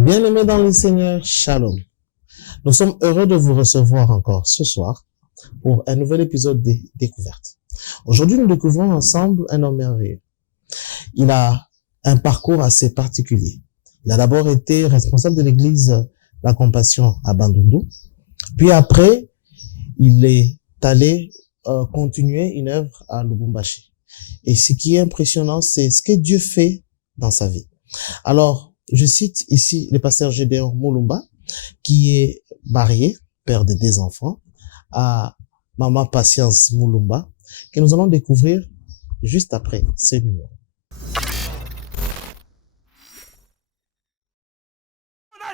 Bien-aimés dans le Seigneur, Shalom. Nous sommes heureux de vous recevoir encore ce soir pour un nouvel épisode de Découverte. Aujourd'hui, nous découvrons ensemble un homme merveilleux. Il a un parcours assez particulier. Il a d'abord été responsable de l'église La Compassion à Bandundu. Puis après, il est allé continuer une œuvre à Lubumbashi. Et ce qui est impressionnant, c'est ce que Dieu fait dans sa vie. Alors, je cite ici le pasteur Gédéon Mulumba, qui est marié, père de 2 enfants, à Maman Patience Mulumba, que nous allons découvrir juste après ce numéro.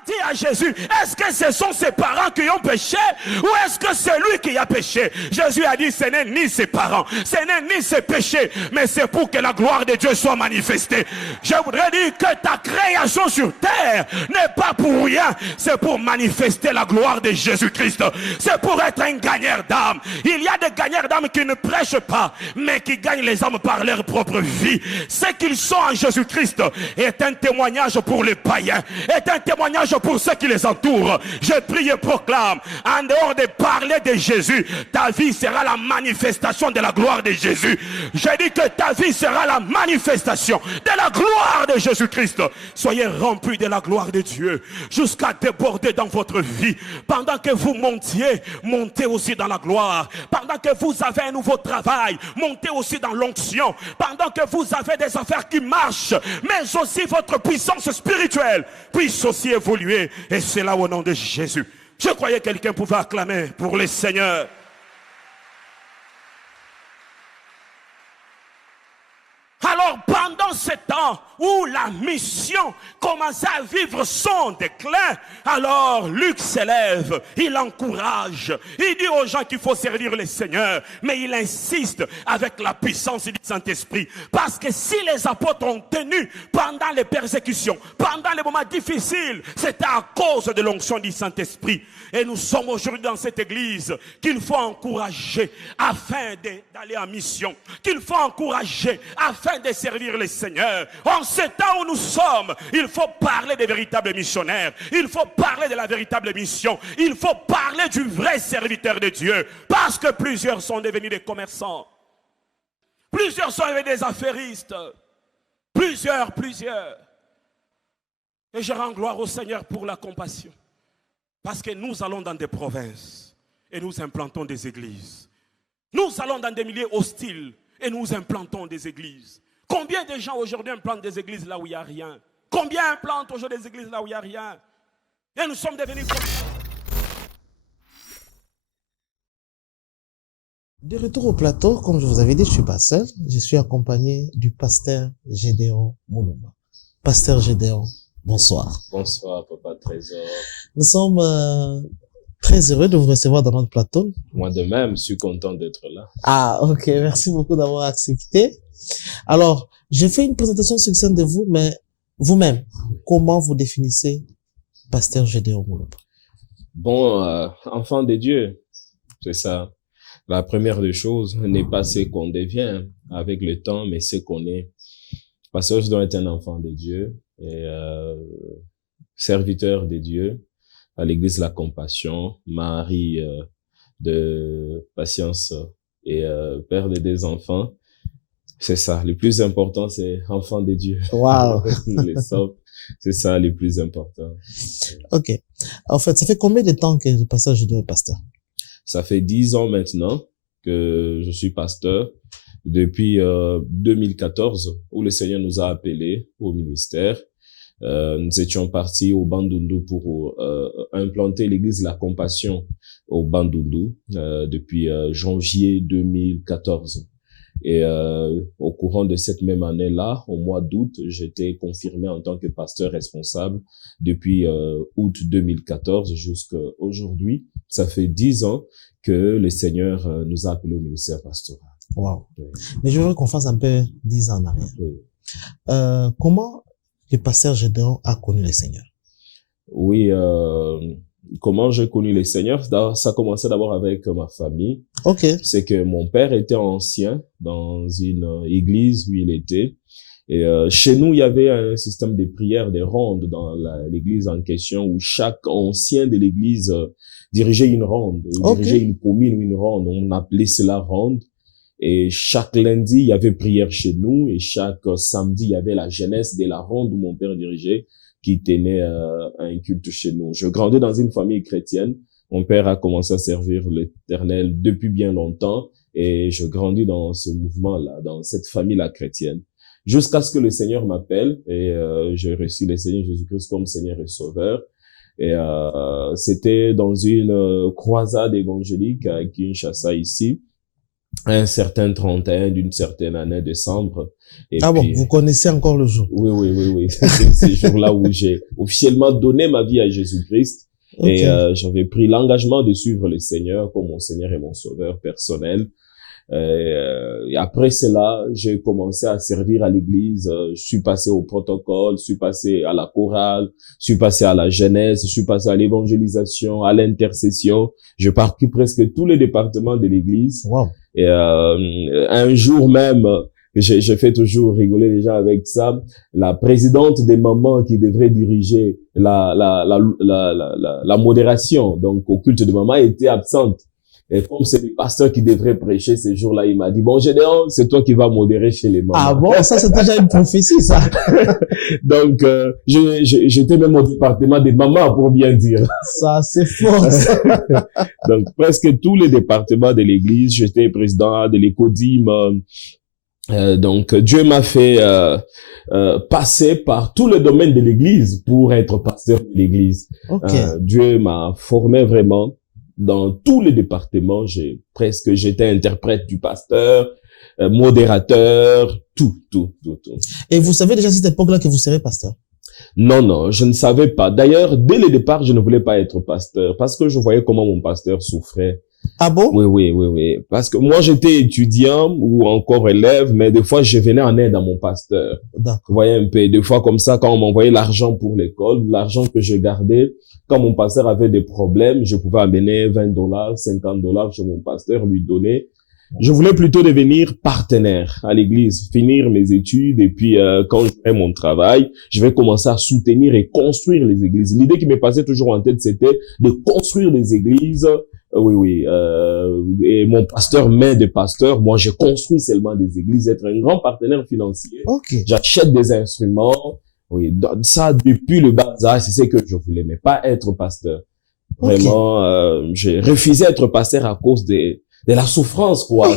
Dit à Jésus, est-ce que ce sont ses parents qui ont péché ou est-ce que c'est lui qui a péché? Jésus a dit, ce n'est ni ses parents, ce n'est ni ses péchés, mais c'est pour que la gloire de Dieu soit manifestée. Je voudrais dire que ta création sur terre n'est pas pour rien, c'est pour manifester la gloire de Jésus-Christ. C'est pour être un gagneur d'âme. Il y a des gagneurs d'âme qui ne prêchent pas, mais qui gagnent les âmes par leur propre vie. Ce qu'ils sont en Jésus-Christ est un témoignage pour les païens, est un témoignage pour ceux qui les entourent. Je prie et proclame, en dehors de parler de Jésus, ta vie sera la manifestation de la gloire de Jésus. Je dis que ta vie sera la manifestation de la gloire de Jésus-Christ. Soyez remplis de la gloire de Dieu jusqu'à déborder dans votre vie. Pendant que vous montiez, montez aussi dans la gloire. Pendant que vous avez un nouveau travail, montez aussi dans l'onction. Pendant que vous avez des affaires qui marchent, mais aussi votre puissance spirituelle puisse aussi évoluer. Et c'est là au nom de Jésus. Je croyais que quelqu'un pouvait acclamer pour le Seigneur. Alors pendant ce temps où la mission commençait à vivre son déclin, alors Luc s'élève, il encourage, il dit aux gens qu'il faut servir le Seigneur, mais il insiste avec la puissance du Saint-Esprit, parce que si les apôtres ont tenu pendant les persécutions, pendant les moments difficiles, c'était à cause de l'onction du Saint-Esprit. Et nous sommes aujourd'hui dans cette église qu'il faut encourager afin d'aller en mission, qu'il faut encourager afin de servir le Seigneur. En ce temps où nous sommes, il faut parler des véritables missionnaires, il faut parler de la véritable mission, il faut parler du vrai serviteur de Dieu, parce que plusieurs sont devenus des commerçants, plusieurs sont devenus des affairistes, plusieurs. Et je rends gloire au Seigneur pour la compassion, parce que nous allons dans des provinces et nous implantons des églises. Nous allons dans des milieux hostiles et nous implantons des églises. Combien de gens aujourd'hui implantent des églises là où il n'y a rien? Combien implantent aujourd'hui des églises là où il n'y a rien? Et nous sommes devenus comme... De retour au plateau, comme je vous avais dit, je ne suis pas seul. Je suis accompagné du pasteur Gédéon Mulumba. Pasteur Gédéon, bonsoir. Bonsoir, Papa Trésor. Nous sommes très heureux de vous recevoir dans notre plateau. Moi de même, je suis content d'être là. Ah, ok. Merci beaucoup d'avoir accepté. Alors, j'ai fait une présentation succincte de vous, mais vous-même, comment vous définissez pasteur Gédéon Mulumba? Bon, enfant de Dieu, c'est ça. La première des choses n'est pas ce qu'on devient avec le temps, mais ce qu'on est. Pasteur, je dois être un enfant de Dieu et serviteur de Dieu à l'église La Compassion, mari de Patience et père de 2 enfants. C'est ça, le plus important, c'est enfant de Dieu. Wow. Les sopes, c'est ça le plus important. Ok. En fait, ça fait combien de temps que le pasteur Gédéon est pasteur? Ça fait 10 ans maintenant que je suis pasteur, depuis 2014, où le Seigneur nous a appelés au ministère. Nous étions partis au Bandundu pour implanter l'église La Compassion au Bandundu depuis janvier 2014. Et au courant de cette même année-là, au mois d'août, j'étais confirmé en tant que pasteur responsable depuis août 2014 jusqu'à aujourd'hui. Ça fait 10 ans que le Seigneur nous a appelés au ministère pastoral. Wow. Oui. Mais je voudrais qu'on fasse un peu 10 ans en arrière. Oui. Comment le pasteur Gédéon a connu le Seigneur? Oui, comment j'ai connu le Seigneur? Ça commençait d'abord avec ma famille. Ok. C'est que mon père était ancien dans une église où il était. Et chez nous, il y avait un système de prière, des rondes dans l'église en question, où chaque ancien de l'église dirigeait une ronde, dirigeait une commune ou une ronde. On appelait cela ronde. Et chaque lundi, il y avait prière chez nous, et chaque samedi, il y avait la jeunesse de la ronde où mon père dirigeait, qui tenait un culte chez nous. Je grandis dans une famille chrétienne. Mon père a commencé à servir l'Éternel depuis bien longtemps, et je grandis dans ce mouvement-là, dans cette famille-là chrétienne. Jusqu'à ce que le Seigneur m'appelle, et j'ai reçu le Seigneur Jésus-Christ comme Seigneur et Sauveur. Et c'était dans une croisade évangélique à Kinshasa ici, un certain 31 d'une certaine année, décembre. Et ah puis, bon, vous connaissez encore le jour? Oui. C'est ce jour-là où j'ai officiellement donné ma vie à Jésus-Christ. Okay. Et j'avais pris l'engagement de suivre le Seigneur comme mon Seigneur et mon Sauveur personnel. Et après cela, j'ai commencé à servir à l'église. Je suis passé au protocole, je suis passé à la chorale, je suis passé à la jeunesse, je suis passé à l'évangélisation, à l'intercession. Je parcours presque tous les départements de l'église. Wow. Et un jour même, je fais toujours rigoler les gens avec ça, la présidente des mamans qui devrait diriger la modération, donc au culte de maman, était absente. Et comme c'est le pasteur qui devrait prêcher ce jour-là, il m'a dit, bon, Gédéon, c'est toi qui vas modérer chez les mamans. Ah bon, ça c'est déjà une prophétie, ça. Donc, j'étais même au département des mamans, pour bien dire. Ça, c'est fort, ça. Donc, presque tous les départements de l'église, j'étais président de l'écodime. Donc, Dieu m'a fait passer par tous les domaines de l'église pour être pasteur de l'église. Okay. Dieu m'a formé vraiment dans tous les départements. J'étais interprète du pasteur, modérateur, tout. Et vous savez déjà à cette époque-là que vous serez pasteur? Non, je ne savais pas. D'ailleurs, dès le départ, je ne voulais pas être pasteur parce que je voyais comment mon pasteur souffrait. Ah bon? Oui. Parce que moi, j'étais étudiant ou encore élève, mais des fois, je venais en aide à mon pasteur. D'accord. Vous voyez un peu, des fois comme ça, quand on m'envoyait l'argent pour l'école, l'argent que je gardais, quand mon pasteur avait des problèmes, je pouvais amener $20, $50 chez mon pasteur, lui donner. Je voulais plutôt devenir partenaire à l'église, finir mes études, et puis quand je ferai mon travail, je vais commencer à soutenir et construire les églises. L'idée qui me passait toujours en tête, c'était de construire des églises. Et mon pasteur m'aide des pasteurs. Moi, je construis seulement des églises, être un grand partenaire financier. Okay. J'achète des instruments. Oui, ça, depuis le bas âge, c'est ce que je voulais, mais pas être pasteur. Vraiment, j'ai refusé d'être pasteur à cause de la souffrance, quoi.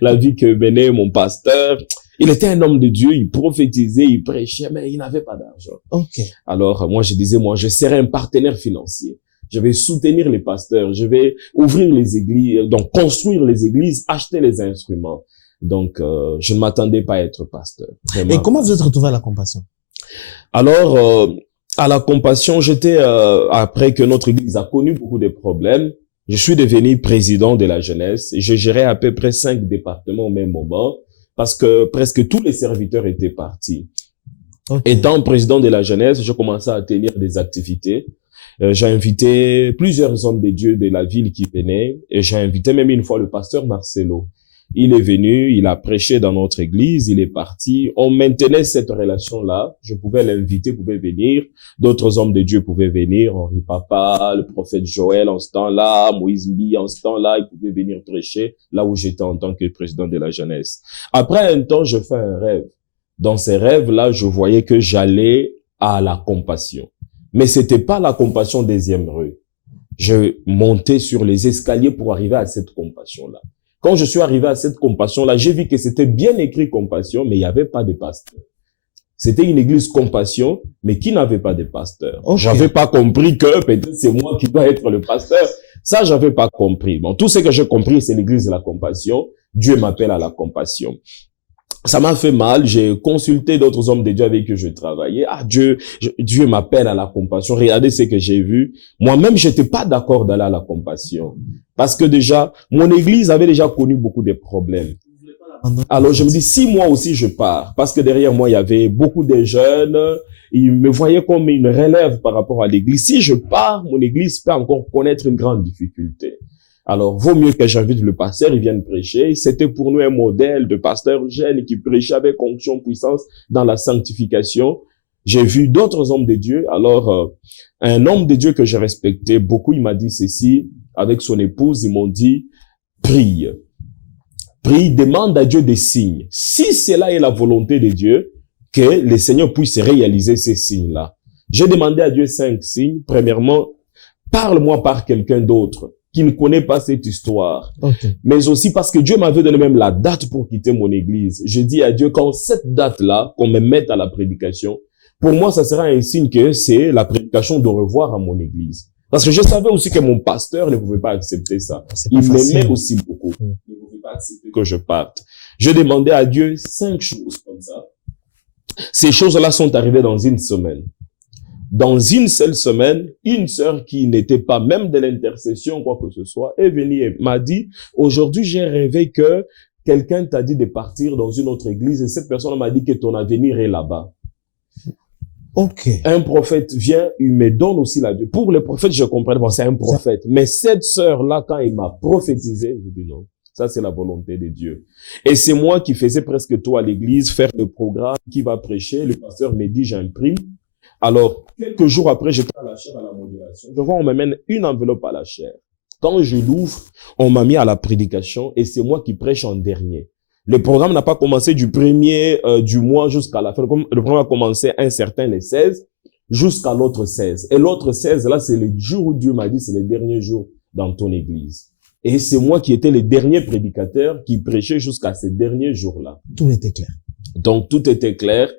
La vie que menait mon pasteur. Il était un homme de Dieu, il prophétisait, il prêchait, mais il n'avait pas d'argent. Okay. Alors, moi, je disais, je serai un partenaire financier. Je vais soutenir les pasteurs, je vais ouvrir les églises, donc construire les églises, acheter les instruments. Donc, je ne m'attendais pas à être pasteur. Vraiment. Et comment vous êtes retrouvé à la Compassion? Alors, à la Compassion, j'étais, après que notre église a connu beaucoup de problèmes, je suis devenu président de la jeunesse et je gérais à peu près 5 départements au même moment parce que presque tous les serviteurs étaient partis. Okay. Étant président de la jeunesse, je commençais à tenir des activités. J'ai invité plusieurs hommes de Dieu de la ville qui venaient et j'ai invité même une fois le pasteur Marcelo. Il est venu, il a prêché dans notre église, il est parti. On maintenait cette relation-là. Je pouvais l'inviter, pouvait venir. D'autres hommes de Dieu pouvaient venir. Henri Papa, le prophète Joël en ce temps-là, Moïse Mbi en ce temps-là, ils pouvaient venir prêcher là où j'étais en tant que président de la jeunesse. Après un temps, je fais un rêve. Dans ces rêves-là, je voyais que j'allais à la Compassion. Mais c'était pas la Compassion deuxième rue. Je montais sur les escaliers pour arriver à cette Compassion-là. Quand je suis arrivé à cette Compassion-là, j'ai vu que c'était bien écrit Compassion, mais il n'y avait pas de pasteur. C'était une église Compassion, mais qui n'avait pas de pasteur. Okay. J'avais pas compris que peut-être c'est moi qui dois être le pasteur. Ça, j'avais pas compris. Bon, tout ce que j'ai compris, c'est l'église de la Compassion. Dieu m'appelle à la Compassion. Ça m'a fait mal. J'ai consulté d'autres hommes de Dieu avec qui je travaillais. Ah, Dieu m'appelle à la Compassion. Regardez ce que j'ai vu. Moi-même, j'étais pas d'accord d'aller à la Compassion. Parce que déjà, mon église avait déjà connu beaucoup de problèmes. Alors, je me dis, si moi aussi je pars, parce que derrière moi, il y avait beaucoup de jeunes, ils me voyaient comme une relève par rapport à l'église. Si je pars, mon église peut encore connaître une grande difficulté. Alors, vaut mieux que j'invite le pasteur, il vienne prêcher. C'était pour nous un modèle de pasteur jeune qui prêchait avec onction, puissance dans la sanctification. J'ai vu d'autres hommes de Dieu. Alors, un homme de Dieu que je respectais beaucoup, il m'a dit ceci, avec son épouse, ils m'ont dit, prie. Prie, demande à Dieu des signes. Si cela est la volonté de Dieu, que le Seigneur puisse réaliser ces signes-là. J'ai demandé à Dieu 5 signes. Premièrement, parle-moi par quelqu'un d'autre qui ne connaît pas cette histoire. Okay. Mais aussi parce que Dieu m'avait donné même la date pour quitter mon église. Je dis à Dieu, quand cette date-là, qu'on me mette à la prédication, pour moi, ça sera un signe que c'est la prédication de revoir à mon église. Parce que je savais aussi que mon pasteur ne pouvait pas accepter ça. Il m'aimait aussi beaucoup. Il ne pouvait pas accepter que je parte. Je demandais à Dieu 5 choses comme ça. Ces choses-là sont arrivées dans une semaine. Dans une seule semaine, une sœur qui n'était pas même de l'intercession, quoi que ce soit, est venue et m'a dit, aujourd'hui, j'ai rêvé que quelqu'un t'a dit de partir dans une autre église et cette personne m'a dit que ton avenir est là-bas. Ok. Un prophète vient, il me donne aussi la vie. Pour le prophète, je comprends, bon, c'est un prophète. Mais cette sœur-là, quand il m'a prophétisé, j'ai dit non. Ça, c'est la volonté de Dieu. Et c'est moi qui faisais presque tout à l'église, faire le programme, qui va prêcher. Le pasteur me dit, j'imprime. Alors, quelques jours après, j'étais à la chaire à la modération. Je vois, on m'amène une enveloppe à la chaire. Quand je l'ouvre, on m'a mis à la prédication et c'est moi qui prêche en dernier. Le programme n'a pas commencé du premier du mois jusqu'à la fin. Le programme a commencé un certain les 16 jusqu'à l'autre 16. Et l'autre 16, là, c'est le jour où Dieu m'a dit, c'est le dernier jour dans ton église. Et c'est moi qui étais le dernier prédicateur qui prêchait jusqu'à ces derniers jours-là. Tout était clair. Donc, tout était clair.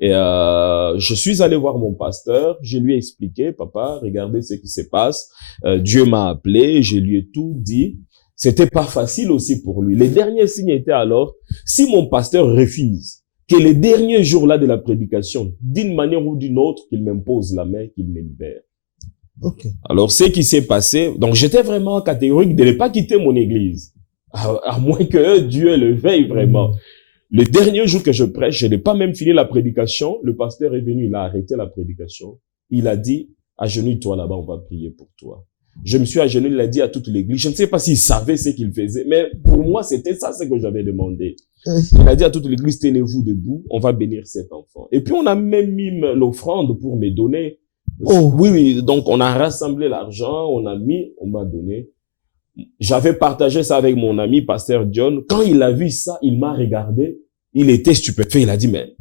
Et je suis allé voir mon pasteur, je lui ai expliqué, papa, regardez ce qui se passe. Dieu m'a appelé, je lui ai tout dit. C'était pas facile aussi pour lui. Les derniers signes étaient alors, si mon pasteur refuse que les derniers jours-là de la prédication, d'une manière ou d'une autre, qu'il m'impose la main, qu'il me libère. Okay. Alors, ce qui s'est passé, donc j'étais vraiment catégorique de ne pas quitter mon église, à moins que Dieu le veuille vraiment. Le dernier jour que je prêche, je n'ai pas même fini la prédication. Le pasteur est venu, il a arrêté la prédication. Il a dit, agenouille-toi là-bas, on va prier pour toi. Je me suis agenouillé, il a dit à toute l'église. Je ne sais pas s'il savait ce qu'il faisait, mais pour moi, c'était ça ce que j'avais demandé. Il a dit à toute l'église, tenez-vous debout, on va bénir cet enfant. Et puis, on a même mis l'offrande pour me donner. Oh. Oui, donc on a rassemblé l'argent, on m'a donné. J'avais partagé ça avec mon ami, pasteur John. Quand il a vu ça, il m'a regardé. Il était stupéfait. Il a dit, mais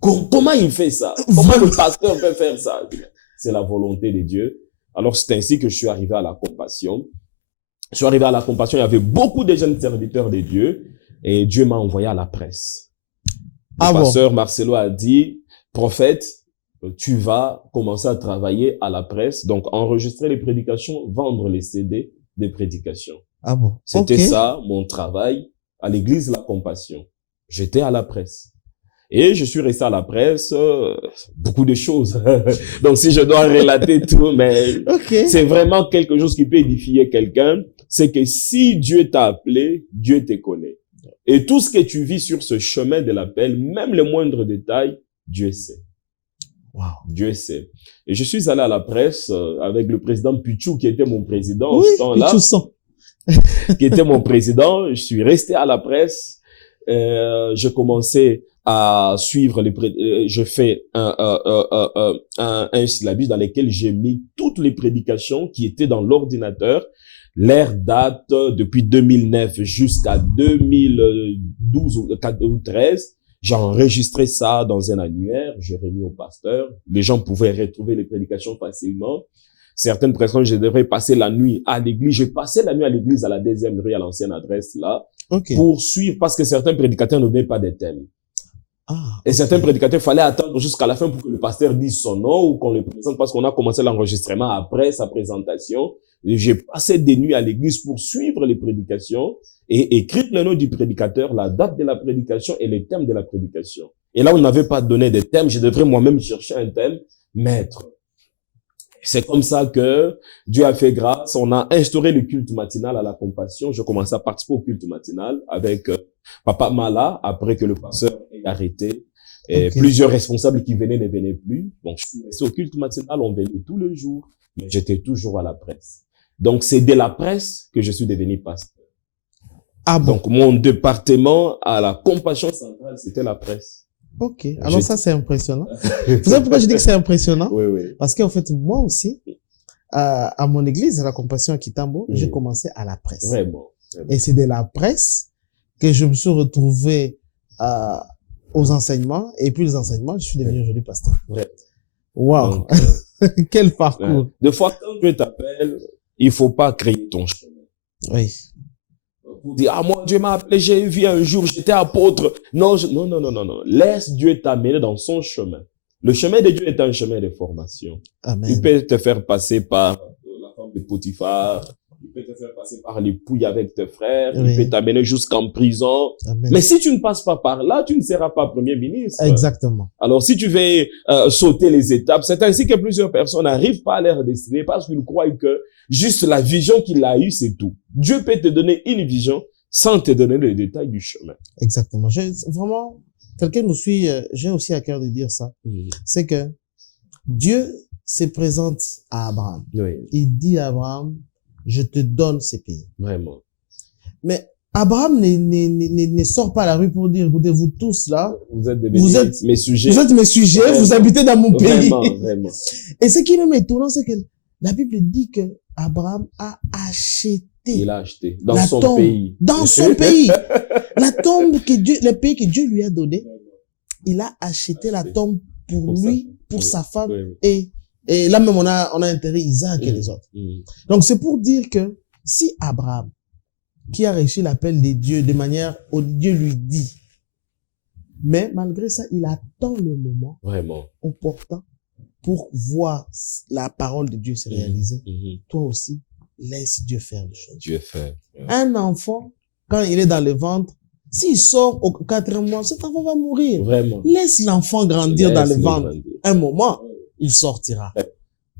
comment il fait ça? Comment le pasteur peut faire ça? C'est la volonté de Dieu. Alors, c'est ainsi que je suis arrivé à la compassion. Je suis arrivé à la compassion. Il y avait beaucoup de jeunes serviteurs de Dieu. Et Dieu m'a envoyé à la presse. Le pasteur Marcelo a dit, prophète, tu vas commencer à travailler à la presse. Donc, enregistrer les prédications, vendre les CD des prédications. Ah bon? C'était ça, mon travail à l'église La Compassion. J'étais à la presse. Et je suis resté à la presse, beaucoup de choses. Donc, si je dois relater tout, mais c'est vraiment quelque chose qui peut édifier quelqu'un. C'est que si Dieu t'a appelé, Dieu te connaît. Et tout ce que tu vis sur ce chemin de l'appel, même les moindres détails, Dieu sait. Wow. Dieu sait. Et je suis allé à la presse avec le président Pichou, qui était mon président ce temps-là. Qui était mon président. Je suis resté à la presse. Je commençais à suivre je fais un syllabus dans lequel j'ai mis toutes les prédications qui étaient dans l'ordinateur. L'air date depuis 2009 jusqu'à 2012 ou 2013. J'ai enregistré ça dans un annuaire, j'ai remis au pasteur. Les gens pouvaient retrouver les prédications facilement. Certaines personnes, je devrais passer la nuit à l'église. J'ai passé la nuit à l'église à la 2e rue, à l'ancienne adresse là, pour suivre, parce que certains prédicateurs ne donnaient pas de thèmes. Et certains prédicateurs, il fallait attendre jusqu'à la fin pour que le pasteur dise son nom ou qu'on le présente, parce qu'on a commencé l'enregistrement après sa présentation. J'ai passé des nuits à l'église pour suivre les prédications et écrire le nom du prédicateur, la date de la prédication et les thèmes de la prédication. Et là, on n'avait pas donné de thème. Je devrais moi-même chercher un thème, maître. C'est comme ça que Dieu a fait grâce. On a instauré le culte matinal à la compassion. Je commençais à participer au culte matinal avec Papa Mala, après que le pasteur ait arrêté. Et plusieurs responsables qui venaient ne venaient plus. Donc, je suis resté au culte matinal. On venait tous les jours, mais j'étais toujours à la presse. Donc, c'est de la presse que je suis devenu pasteur. Ah bon? Donc, mon département à la compassion centrale, c'était la presse. Ok. Alors ça, c'est impressionnant. Vous savez pourquoi je dis que c'est impressionnant? Oui, oui. Parce qu'en fait, moi aussi, à mon église, à la Compassion à Kitambo, j'ai commencé à la presse. Vraiment. Et c'est de la presse que je me suis retrouvé aux enseignements. Et puis les enseignements, je suis devenu aujourd'hui pasteur. Ouais. Waouh! Quel parcours! Des fois, quand Dieu t'appelle, il faut pas créer ton chemin. Oui. Pour dire, ah, moi, Dieu m'a appelé, j'ai vu un jour, j'étais apôtre. Non, non. Laisse Dieu t'amener dans son chemin. Le chemin de Dieu est un chemin de formation. Amen. Il peut te faire passer par la femme de Potiphar. Il peut te faire passer par les pouilles avec tes frères. Oui. Il peut t'amener jusqu'en prison. Amen. Mais si tu ne passes pas par là, tu ne seras pas premier ministre. Exactement. Alors, si tu veux sauter les étapes, c'est ainsi que plusieurs personnes n'arrivent pas à leur destinée parce qu'ils croient que juste la vision qu'il a eue, c'est tout. Dieu peut te donner une vision sans te donner les détails du chemin. Exactement. Vraiment, quelqu'un nous suit, j'ai aussi à cœur de dire ça. C'est que Dieu se présente à Abraham. Oui. Il dit à Abraham, je te donne ces pays. Vraiment. Mais Abraham ne sort pas à la rue pour dire, écoutez, vous tous là, Vous êtes mes sujets. Vous êtes mes sujets, Vraiment. vous habitez dans mon pays. Vraiment. Et ce qui est même étonnant, c'est que la Bible dit que Abraham a acheté. Il a acheté dans la son tombe, pays. Dans son pays. La tombe que Dieu, le pays que Dieu lui a donné, il a acheté la tombe pour lui, pour sa femme. Oui. Et là même, on a intérêt Isaac et les autres. Donc, c'est pour dire que si Abraham, qui a reçu l'appel de Dieu de manière où Dieu lui dit, mais malgré ça, il attend le moment Vraiment. opportun pour voir la parole de Dieu se réaliser. Toi aussi, laisse Dieu faire les choses. Dieu fait. Un enfant, quand il est dans le ventre, s'il sort au 4e mois, cet enfant va mourir. Vraiment. Laisse l'enfant grandir dans le ventre. Grandir. Un moment, il sortira.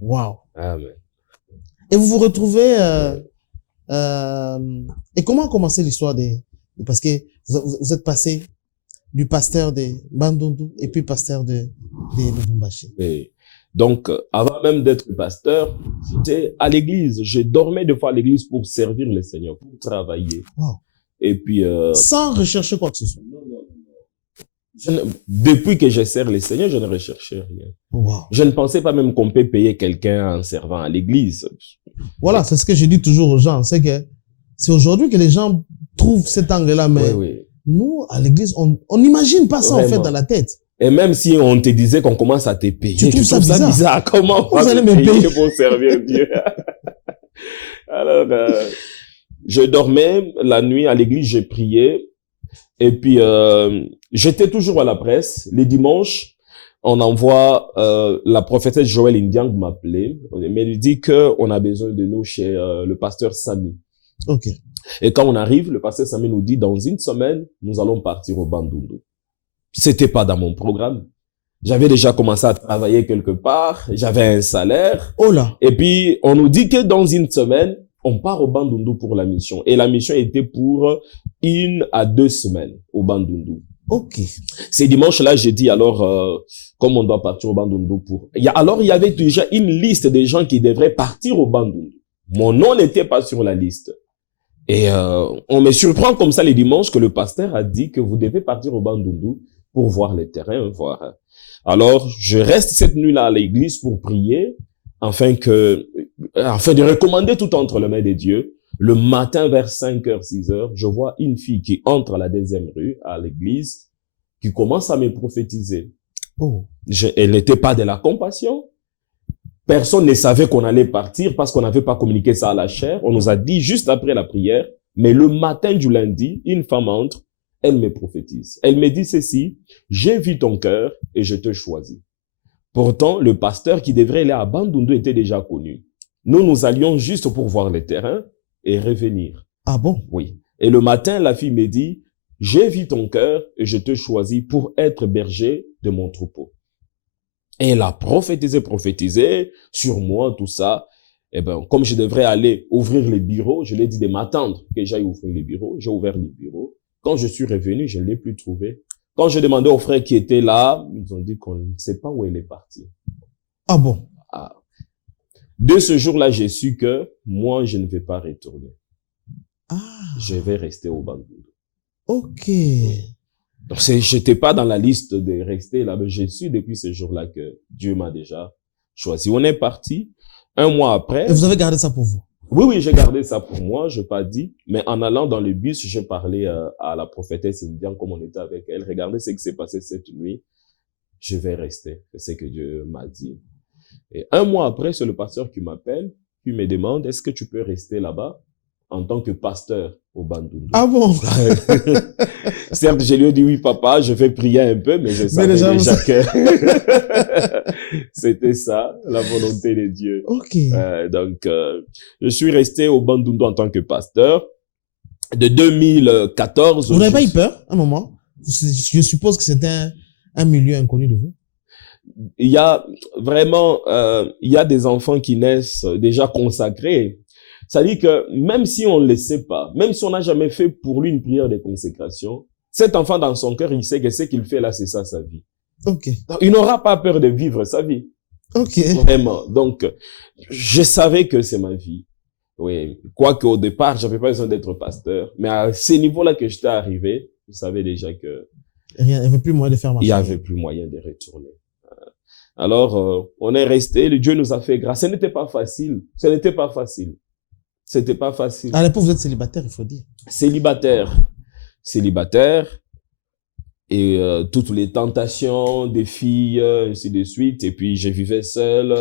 Waouh. Amen. Et vous vous retrouvez... et comment a commencé l'histoire parce que vous êtes passé du pasteur de Bandundu et puis pasteur de Lubumbashi. Oui. Donc, avant même d'être pasteur, j'étais à l'église. Je dormais des fois à l'église pour servir le Seigneur, pour travailler. Wow. Et puis... sans rechercher quoi que ce soit. Depuis que je sers le Seigneur, je ne recherchais rien. Wow. Je ne pensais pas même qu'on peut payer quelqu'un en servant à l'église. Voilà, c'est ce que je dis toujours aux gens. C'est que c'est aujourd'hui que les gens trouvent cet angle-là, mais nous, à l'église, on n'imagine pas ça, en fait, dans la tête. Et même si on te disait qu'on commence à te payer, tu trouves ça bizarre. Comment vous allez me payer pour servir Dieu? Alors, je dormais la nuit à l'église, j'ai prié. Et puis, j'étais toujours à la presse. Les dimanches, on envoie, la prophétesse Joël Indiang m'appelait, mais elle dit qu'on a besoin de nous chez le pasteur Sami. Ok. Et quand on arrive, le pasteur Sami nous dit, dans une semaine, nous allons partir au Bandundu. C'était pas dans mon programme. J'avais déjà commencé à travailler quelque part, j'avais un salaire. Oh là. Et puis, on nous dit que dans une semaine, on part au Bandundu pour la mission. Et la mission était pour 1 à 2 semaines au Bandundu. Ok. Ces dimanches-là, j'ai dit alors, comme on doit partir au Bandundu pour... Alors, il y avait déjà une liste des gens qui devraient partir au Bandundu. Mon nom n'était pas sur la liste. Et on me surprend comme ça les dimanches que le pasteur a dit que vous devez partir au Bandundu pour voir les terrains, voir. Alors, je reste cette nuit-là à l'église pour prier, afin de recommander tout entre les mains de Dieu. Le matin, vers 5h, 6h, je vois une fille qui entre à la 2e rue, à l'église, qui commence à me prophétiser. Oh. Elle n'était pas de la compassion. Personne ne savait qu'on allait partir parce qu'on n'avait pas communiqué ça à la chair. On nous a dit juste après la prière. Mais le matin du lundi, une femme entre, elle me prophétise. Elle me dit ceci, j'ai vu ton cœur et je te choisis. Pourtant, le pasteur qui devrait aller à Bandundu était déjà connu. Nous allions juste pour voir les terrains et revenir. Ah bon? Oui. Et le matin, la fille me dit, j'ai vu ton cœur et je te choisis pour être berger de mon troupeau. Et elle a prophétisé sur moi, tout ça. Eh ben, comme je devrais aller ouvrir les bureaux, je lui ai dit de m'attendre que j'aille ouvrir les bureaux. J'ai ouvert les bureaux. Quand je suis revenu, je ne l'ai plus trouvé. Quand je demandais aux frères qui étaient là, ils ont dit qu'on ne sait pas où elle est partie. Ah bon? Ah. De ce jour-là, j'ai su que moi, je ne vais pas retourner. Ah, Je vais rester au Bandundu. ok. Donc, j'étais pas dans la liste de rester là, mais j'ai su depuis ce jour-là que Dieu m'a déjà choisi. On est parti. Un mois après. Et vous avez gardé ça pour vous? Oui, j'ai gardé ça pour moi, je n'ai pas dit. Mais en allant dans le bus, j'ai parlé à la prophétesse indienne, comme on était avec elle. Regardez ce qui s'est passé cette nuit. Je vais rester. C'est ce que Dieu m'a dit. Et un mois après, c'est le pasteur qui m'appelle, qui me demande, est-ce que tu peux rester là-bas en tant que pasteur au Bandundu? Ah bon? Certes, je lui ai dit, oui, papa, je vais prier un peu, mais je savais déjà que c'était ça, la volonté de Dieu. Ok. Donc, je suis resté au Bandundu en tant que pasteur. De 2014... Vous n'avez pas eu peur, un moment? Je suppose que c'était un milieu inconnu de vous. Il y a vraiment, il y a des enfants qui naissent déjà consacrés. Ça dit que même si on ne le sait pas, même si on n'a jamais fait pour lui une prière de consécration, cet enfant dans son cœur, il sait que ce qu'il fait là, c'est ça sa vie. Ok. Donc, il n'aura pas peur de vivre sa vie. Ok. Vraiment. Donc, je savais que c'est ma vie. Oui. Quoique au départ, j'avais pas besoin d'être pasteur. Mais à ce niveau-là que j'étais arrivé, je savais déjà que Il n'y avait plus moyen de faire marcher. il n'y avait plus moyen de retourner. Alors, on est resté, le Dieu nous a fait grâce. Ce n'était pas facile. Ce n'était pas facile. C'était pas facile. À l'époque, vous êtes célibataire, il faut dire. Célibataire. Célibataire. Et toutes les tentations des filles, ainsi de suite. Et puis, je vivais seul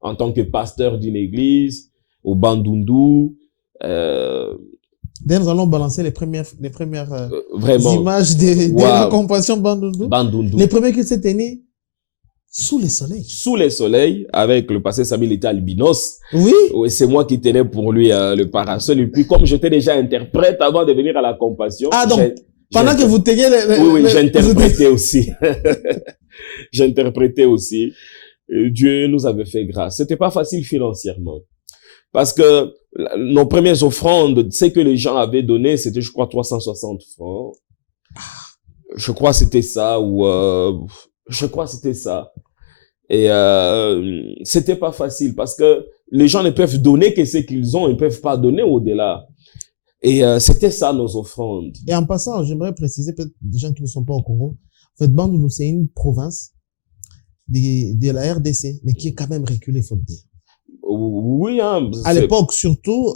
en tant que pasteur d'une église au Bandundu. D'ailleurs, nous allons balancer les premières Vraiment. images de Wow. la compassion Bandundu. Bandundu. Les premiers qui s'étaient nés sous le soleil. Sous les soleils, avec le pasteur Samuel, il était albinos. Oui. Oui, c'est moi qui tenais pour lui le parasol. Et puis, comme j'étais déjà interprète avant de venir à la compassion. Ah, donc, pendant que vous teniez oui, j'interprétais aussi. J'interprétais aussi. Dieu nous avait fait grâce. C'était pas facile financièrement. Parce que nos premières offrandes, ce que les gens avaient donné, c'était, je crois, 360 francs. Je crois que c'était ça, ou je crois que c'était ça. Et c'était pas facile parce que les gens ne peuvent donner que ce qu'ils ont, ils ne peuvent pas donner au-delà. Et c'était ça nos offrandes. Et en passant, j'aimerais préciser, peut-être des gens qui ne sont pas au Congo, en fait, Bandundu, c'est une province de la RDC, mais qui est quand même reculée, il faut le dire. Oui, hein. À l'époque, surtout,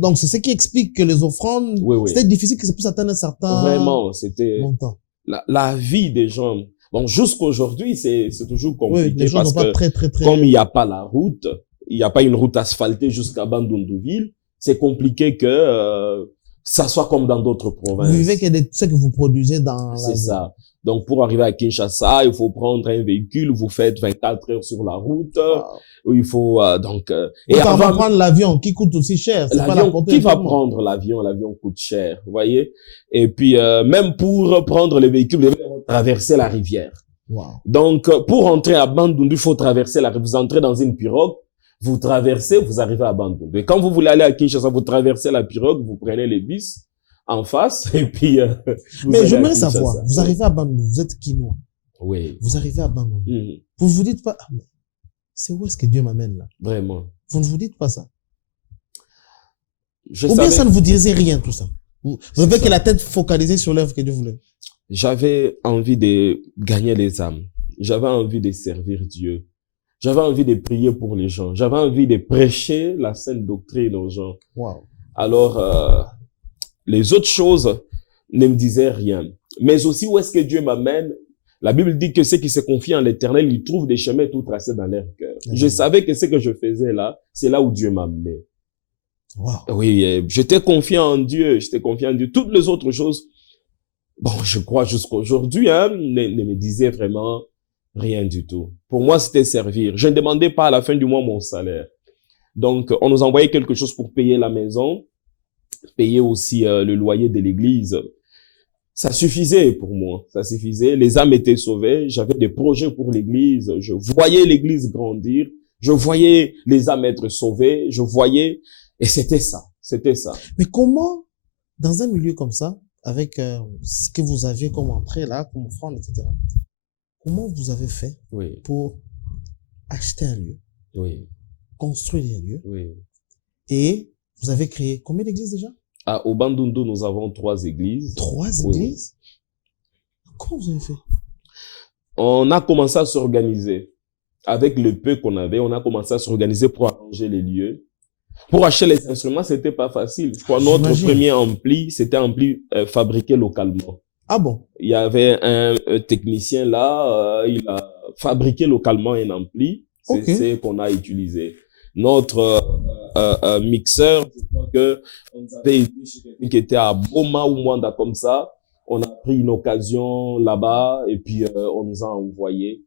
donc c'est ce qui explique que les offrandes, c'était difficile que ça puisse atteindre un certain Vraiment, c'était montant. La vie des gens. Bon, jusqu'aujourd'hui, c'est toujours compliqué. Oui, les gens parce n'ont pas que très... comme il n'y a pas la route, il n'y a pas une route asphaltée jusqu'à Bandunduville, c'est compliqué que ça soit comme dans d'autres provinces. Vous vivez que de ce que vous produisez dans la... C'est ça. Donc, pour arriver à Kinshasa, il faut prendre un véhicule, vous faites 24 heures sur la route. Wow. Il faut, et avant de prendre l'avion, qui coûte aussi cher. Qui va prendre l'avion? L'avion coûte cher, vous voyez? Et puis, même pour prendre le véhicule, vous devez traverser la rivière. Wow. Donc, pour entrer à Bandundu, il faut traverser la rivière. Vous entrez dans une pirogue, vous traversez, vous arrivez à Bandundu. Et quand vous voulez aller à Kinshasa, vous traversez la pirogue, vous prenez les bus en face, et puis... mais j'aimerais savoir, vous arrivez à Bandundu, vous êtes Kinois. Oui. Vous arrivez à Bandundu. Vous vous dites pas, c'est où est-ce que Dieu m'amène là? Vraiment. Vous ne vous dites pas ça? Ou bien ça ne vous disait rien tout ça? Vous avez que la tête focalisée sur l'œuvre que Dieu voulait? J'avais envie de gagner les âmes. J'avais envie de servir Dieu. J'avais envie de prier pour les gens. J'avais envie de prêcher la sainte doctrine aux gens. Wow. Alors, les autres choses ne me disaient rien. Mais aussi, où est-ce que Dieu m'amène? La Bible dit que ceux qui se confient en l'Éternel, ils trouvent des chemins tout tracés dans leur cœur. Je savais que ce que je faisais là, c'est là où Dieu m'amenait. Wow. Oui, j'étais confiant en Dieu. J'étais confiant en Dieu. Toutes les autres choses, bon, je crois jusqu'à aujourd'hui, ne me disaient vraiment rien du tout. Pour moi, c'était servir. Je ne demandais pas à la fin du mois mon salaire. Donc, on nous envoyait quelque chose pour payer la maison, payer aussi le loyer de l'église. Ça suffisait pour moi, ça suffisait. Les âmes étaient sauvées, j'avais des projets pour l'église, je voyais l'église grandir, je voyais les âmes être sauvées, je voyais, et c'était ça. Mais comment, dans un milieu comme ça, avec ce que vous aviez comme entrée là, comme offrande, etc., comment vous avez fait pour acheter un lieu? Oui. construit les lieux. Oui. Et vous avez créé combien d'églises déjà? Au Bandundu, nous avons 3 églises. 3 Oui. églises? Comment vous avez fait? On a commencé à s'organiser. Avec le peu qu'on avait, on a commencé à s'organiser pour arranger les lieux. Pour acheter les instruments, c'était pas facile. Je crois notre J'imagine. premier ampli, c'était un ampli fabriqué localement. Ah bon? Il y avait un technicien là, il a fabriqué localement un ampli. C'est Ok. ce qu'on a utilisé. Notre mixeur, je crois que on avait été chez quelqu'un qui était à Boma ou Mwanda comme ça. On a pris une occasion là-bas et puis on nous a envoyé.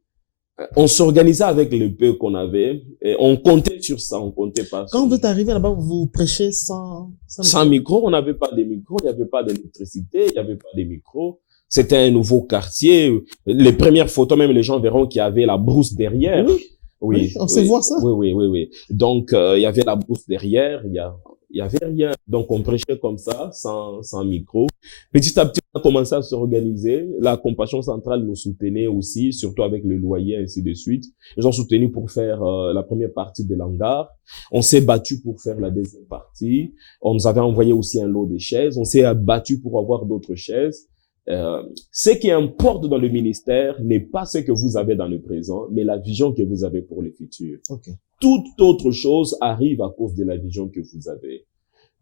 On s'organisait avec le peu qu'on avait et on comptait sur ça, on comptait pas Quand sur... vous êtes arrivé là-bas, vous prêchez sans Sans micro, on n'avait pas de micro, il n'y avait pas d'électricité, il n'y avait pas de micro. C'était un nouveau quartier. Les premières photos, même les gens verront qu'il y avait la brousse derrière. Oui. Oui, on sait voir ça. Oui. Donc, il y avait la brousse derrière, il y avait rien. Donc, on prêchait comme ça, sans micro. Petit à petit, on a commencé à s'organiser. La Compassion Centrale nous soutenait aussi, surtout avec le loyer, ainsi de suite. Ils ont soutenu pour faire la première partie de l'hangar. On s'est battu pour faire la deuxième partie. On nous avait envoyé aussi un lot de chaises. On s'est battu pour avoir d'autres chaises. Ce qui importe dans le ministère n'est pas ce que vous avez dans le présent, mais la vision que vous avez pour le futur. Ok. Toute autre chose arrive à cause de la vision que vous avez.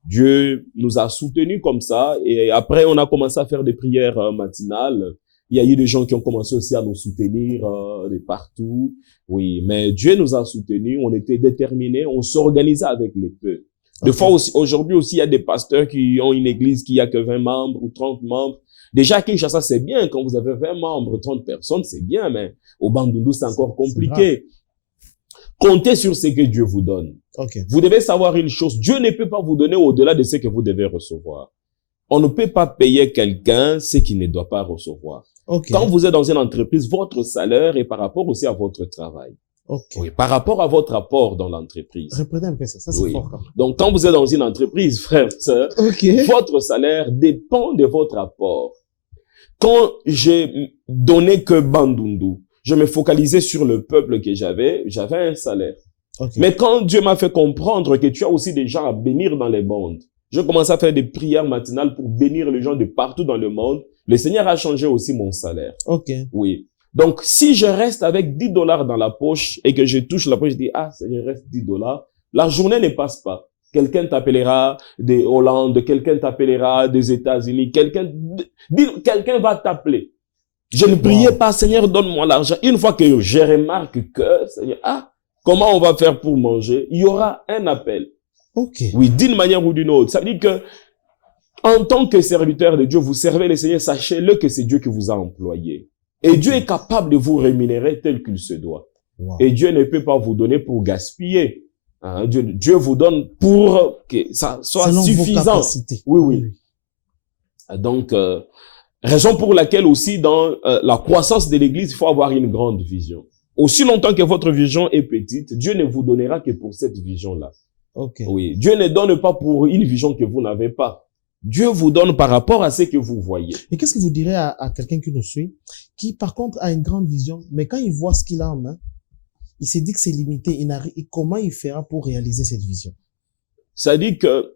Dieu nous a soutenus comme ça, et après on a commencé à faire des prières matinales. Il y a eu des gens qui ont commencé aussi à nous soutenir de partout. Oui, mais Dieu nous a soutenus, on était déterminés, on s'organisait avec les peu. Des fois aussi, aujourd'hui aussi, il y a des pasteurs qui ont une église qui a que 20 membres ou 30 membres. Déjà, à Kinshasa, c'est bien. Quand vous avez 20 membres, 30 personnes, c'est bien, mais au Bandundu, c'est encore compliqué. Comptez sur ce que Dieu vous donne. Ok. Vous devez savoir une chose. Dieu ne peut pas vous donner au-delà de ce que vous devez recevoir. On ne peut pas payer quelqu'un ce qu'il ne doit pas recevoir. Ok. Quand vous êtes dans une entreprise, votre salaire est par rapport aussi à votre travail. Ok. Oui, par rapport à votre apport dans l'entreprise. Répétez un peu ça. Ça, c'est Oui. fort. Quand même. Donc, quand vous êtes dans une entreprise, frère, sœur, Ok. votre salaire dépend de votre apport. Quand j'ai donné que Bandundu, je me focalisais sur le peuple que j'avais un salaire. Ok. Mais quand Dieu m'a fait comprendre que tu as aussi des gens à bénir dans les mondes, je commençais à faire des prières matinales pour bénir les gens de partout dans le monde. Le Seigneur a changé aussi mon salaire. Ok. Oui. Donc, si je reste avec $10 dans la poche et que je touche la poche, je dis, ah, Seigneur, reste $10, la journée ne passe pas. Quelqu'un t'appellera des Hollande, quelqu'un t'appellera des États-Unis, quelqu'un va t'appeler. Je ne priais pas, Seigneur, donne-moi l'argent. Une fois que je remarque que, Seigneur, comment on va faire pour manger? Il y aura un appel. Ok. Oui, d'une manière ou d'une autre. Ça veut dire que, en tant que serviteur de Dieu, vous servez le Seigneur, sachez-le que c'est Dieu qui vous a employé. Et Dieu est capable de vous rémunérer tel qu'il se doit. Wow. Et Dieu ne peut pas vous donner pour gaspiller. Hein, Dieu vous donne pour que ça soit Selon suffisant. vos capacités. Oui. Donc, raison pour laquelle aussi dans la croissance de l'Église, il faut avoir une grande vision. Aussi longtemps que votre vision est petite, Dieu ne vous donnera que pour cette vision-là. Ok. Oui, Dieu ne donne pas pour une vision que vous n'avez pas. Dieu vous donne par rapport à ce que vous voyez. Et qu'est-ce que vous direz à quelqu'un qui nous suit, qui par contre a une grande vision, mais quand il voit ce qu'il a en main, il s'est dit que c'est limité. Comment il fera pour réaliser cette vision? Ça dit que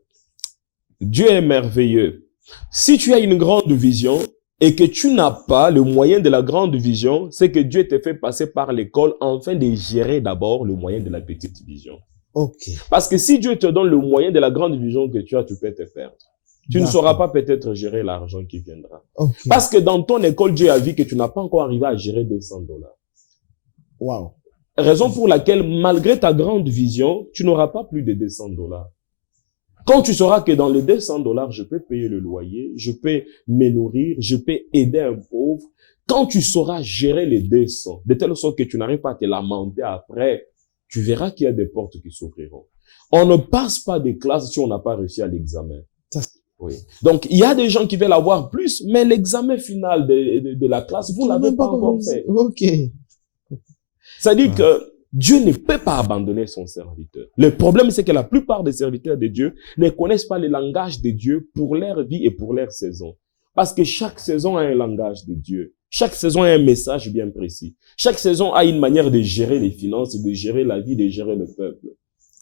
Dieu est merveilleux. Si tu as une grande vision et que tu n'as pas le moyen de la grande vision, c'est que Dieu te fait passer par l'école afin de gérer d'abord le moyen de la petite vision. Ok. Parce que si Dieu te donne le moyen de la grande vision que tu as, tu peux te perdre. Tu ne sauras pas peut-être gérer l'argent qui viendra. Okay. Parce que dans ton école, Dieu a vu que tu n'as pas encore arrivé à gérer $200. Wow. Raison pour laquelle, malgré ta grande vision, tu n'auras pas plus de $200. Quand tu sauras que dans les $200, je peux payer le loyer, je peux me nourrir, je peux aider un pauvre. Quand tu sauras gérer les 200, de telle sorte que tu n'arrives pas à te lamenter après, tu verras qu'il y a des portes qui s'ouvriront. On ne passe pas des classes si on n'a pas réussi à l'examen. Oui. Donc, il y a des gens qui veulent avoir plus, mais l'examen final de la classe, vous l'avez pas encore fait. Ok. Ça dit que Dieu ne peut pas abandonner son serviteur. Le problème, c'est que la plupart des serviteurs de Dieu ne connaissent pas le langage de Dieu pour leur vie et pour leur saison. Parce que chaque saison a un langage de Dieu. Chaque saison a un message bien précis. Chaque saison a une manière de gérer les finances, de gérer la vie, de gérer le peuple.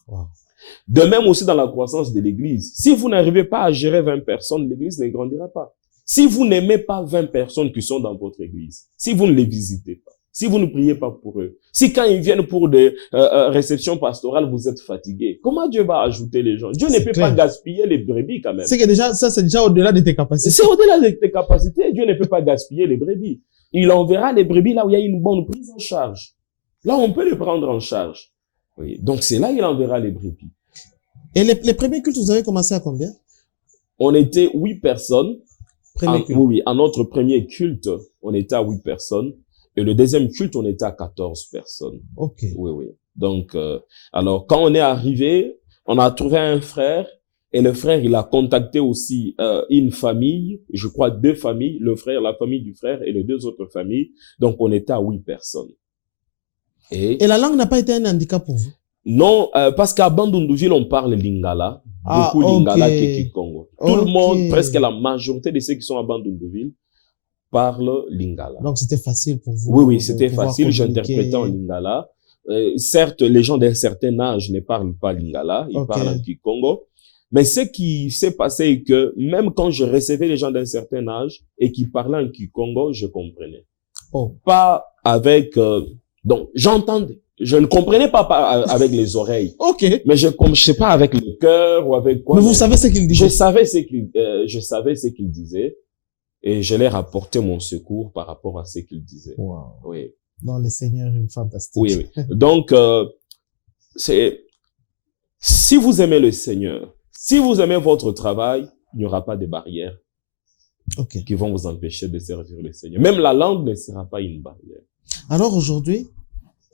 Wow. De même aussi dans la croissance de l'église. Si vous n'arrivez pas à gérer 20 personnes, l'église ne grandira pas. Si vous n'aimez pas 20 personnes qui sont dans votre église, si vous ne les visitez pas, si vous ne priez pas pour eux, si quand ils viennent pour des réceptions pastorales, vous êtes fatigué, comment Dieu va ajouter les gens? Dieu ne peut pas gaspiller les brebis quand même. C'est que déjà, ça c'est déjà au-delà de tes capacités. C'est au-delà de tes capacités. Dieu ne peut pas gaspiller les brebis. Il enverra les brebis là où il y a une bonne prise en charge. Là, on peut les prendre en charge. Oui. Donc, c'est là qu'il enverra les brebis. Et les premiers cultes, vous avez commencé à combien? On était 8 personnes. Oui, à notre premier culte, on était à 8 personnes. Et le deuxième culte, on était à 14 personnes. Ok. Oui. Donc, alors, quand on est arrivé, on a trouvé un frère. Et le frère, il a contacté aussi une famille, je crois 2 familles, le frère, la famille du frère et les 2 autres familles. Donc, on était à 8 personnes. Et la langue n'a pas été un handicap pour vous? Non, parce qu'à Bandundouville, on parle lingala. Beaucoup lingala, Kikongo. Tout le monde, presque la majorité de ceux qui sont à Bandundouville, parlent lingala. Donc, c'était facile pour vous? Oui, c'était facile. J'interprétais en lingala. Certes, les gens d'un certain âge ne parlent pas lingala, ils parlent en Kikongo. Mais ce qui s'est passé est que même quand je recevais les gens d'un certain âge et qui parlaient en Kikongo, je comprenais. Pas avec... donc, j'entendais. Je ne comprenais pas avec les oreilles. Ok. Mais je sais pas avec le cœur ou avec quoi. Mais vous savez ce qu'il disait? Je savais ce qu'il disait. Et je leur apportais mon secours par rapport à ce qu'il disait. Wow. Oui. Non, le Seigneur est fantastique. Oui. Donc, si vous aimez le Seigneur, si vous aimez votre travail, il n'y aura pas de barrières qui vont vous empêcher de servir le Seigneur. Même la langue ne sera pas une barrière. Alors aujourd'hui,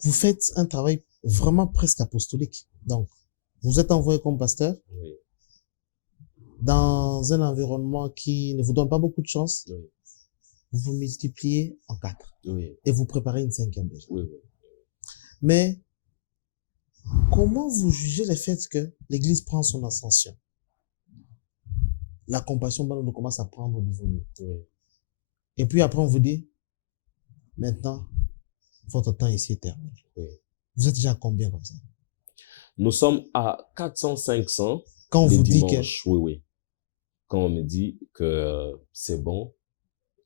vous faites un travail vraiment presque apostolique. Donc, vous êtes envoyé comme pasteur dans un environnement qui ne vous donne pas beaucoup de chance. Vous vous multipliez en 4 et vous préparez une 5e déjà. Mais comment vous jugez le fait que l'Église prend son ascension? La compassion commence à prendre du volume. Et puis après, on vous dit, maintenant, votre temps ici est terminé. Vous êtes déjà à combien comme ça? Nous sommes à 400-500. Quand on vous dit que... Oui. Quand on me dit que c'est bon,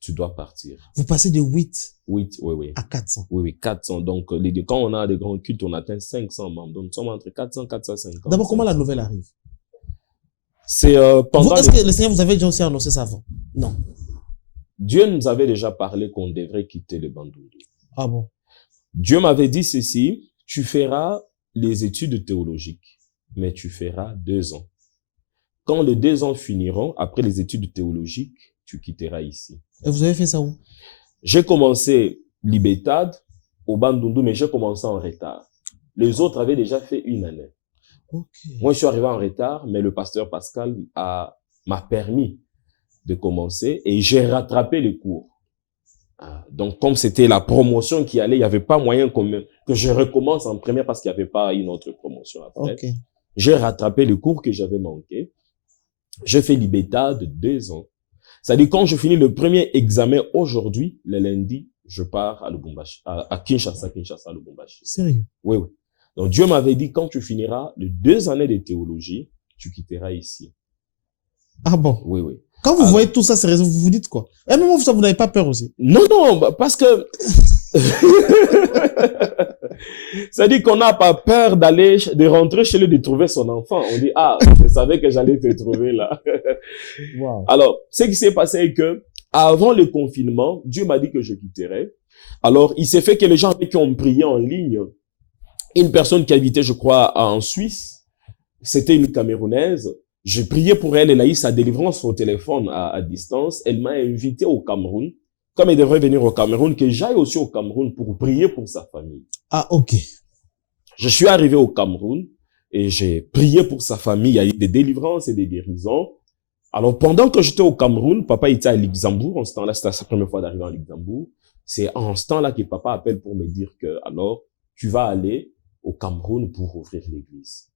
tu dois partir. Vous passez de 8 à 400. Oui, 400. Donc, quand on a des grands cultes, on atteint 500 membres. Donc, nous sommes entre 400 et 450. D'abord, comment la nouvelle arrive? C'est pendant... Est-ce que le Seigneur vous avait déjà aussi annoncé ça avant? Non. Dieu nous avait déjà parlé qu'on devrait quitter le Bandundu. Ah bon? Dieu m'avait dit ceci, tu feras les études théologiques, mais tu feras 2 ans. Quand les 2 ans finiront, après les études théologiques, tu quitteras ici. Et vous avez fait ça où? J'ai commencé Libetad au Bandundu, mais j'ai commencé en retard. Les autres avaient déjà fait 1 année. Moi, je suis arrivé en retard, mais le pasteur Pascal m'a permis de commencer et j'ai rattrapé les cours. Donc, comme c'était la promotion qui allait, il n'y avait pas moyen que je recommence en première parce qu'il n'y avait pas une autre promotion après. J'ai rattrapé les cours que j'avais manqués. J'ai fait l'IBETA de 2 ans. C'est-à-dire, quand je finis le premier examen aujourd'hui, le lundi, je pars à Lubumbashi, à Kinshasa, Lubumbashi. Sérieux? Oui. Donc, Dieu m'avait dit, quand tu finiras les 2 années de théologie, tu quitteras ici. Ah bon? Oui. Quand vous voyez tout ça, vous vous dites quoi? Et même vous n'avez pas peur aussi? Non, parce que... C'est-à-dire qu'on n'a pas peur de rentrer chez lui, de trouver son enfant. On dit, je savais que j'allais te trouver là. Wow. Alors, ce qui s'est passé est que, avant le confinement, Dieu m'a dit que je quitterais. Alors, il s'est fait que les gens qui ont prié en ligne, une personne qui habitait, je crois, en Suisse, c'était une Camerounaise. J'ai prié pour elle, elle a eu sa délivrance au téléphone à distance. Elle m'a invité au Cameroun. Comme elle devrait venir au Cameroun, que j'aille aussi au Cameroun pour prier pour sa famille. Ah, ok. Je suis arrivé au Cameroun et j'ai prié pour sa famille. Il y a eu des délivrances et des guérisons. Alors, pendant que j'étais au Cameroun, papa était à Luxembourg. En ce temps-là, c'était sa première fois d'arriver à Luxembourg. C'est en ce temps-là que papa appelle pour me dire que, alors, tu vas aller au Cameroun pour ouvrir l'église.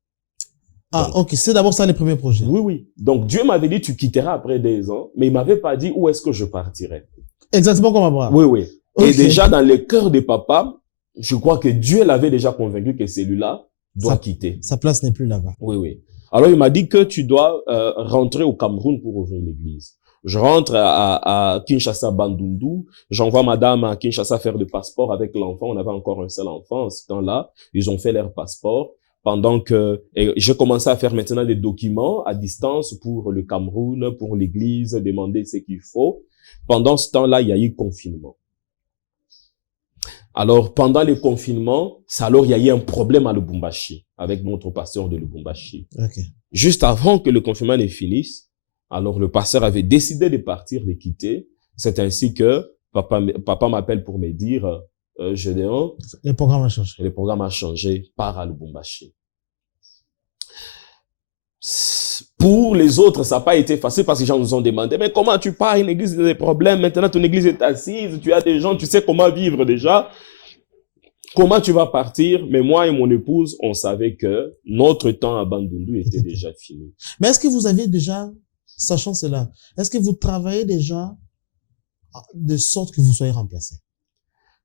Ah, donc, ok. C'est d'abord ça les premiers projets. Oui. Donc, Dieu m'avait dit, tu quitteras après 2 ans, mais il m'avait pas dit où est-ce que je partirais. Exactement comme Abraham. Oui. Okay. Et déjà, dans le cœur de papa, je crois que Dieu l'avait déjà convaincu que celui-là, doit quitter. Sa place n'est plus là-bas. Oui, oui. Alors, il m'a dit que tu dois rentrer au Cameroun pour ouvrir l'église. Je rentre à Kinshasa, Bandundu. J'envoie madame à Kinshasa faire le passeport avec l'enfant. On avait encore un seul enfant en ce temps-là. Ils ont fait leur passeport. Pendant que j'ai commencé à faire maintenant des documents à distance pour le Cameroun, pour l'église, demander ce qu'il faut. Pendant ce temps-là, il y a eu confinement. Alors, pendant le confinement, il y a eu un problème à Lubumbashi, avec notre pasteur de Lubumbashi. Okay. Juste avant que le confinement ne finisse, alors le pasteur avait décidé de partir, de quitter. C'est ainsi que papa m'appelle pour me dire, Gédéon, le programme a changé. Le programme a changé, part à Lubumbashi. Pour les autres, ça n'a pas été facile parce que les gens nous ont demandé, mais comment tu pars, une église a des problèmes, maintenant ton église est assise, tu as des gens, tu sais comment vivre déjà. Comment tu vas partir? Mais moi et mon épouse, on savait que notre temps à Bandundu était déjà fini. Mais est-ce que vous aviez déjà, sachant cela, est-ce que vous travaillez déjà de sorte que vous soyez remplacé?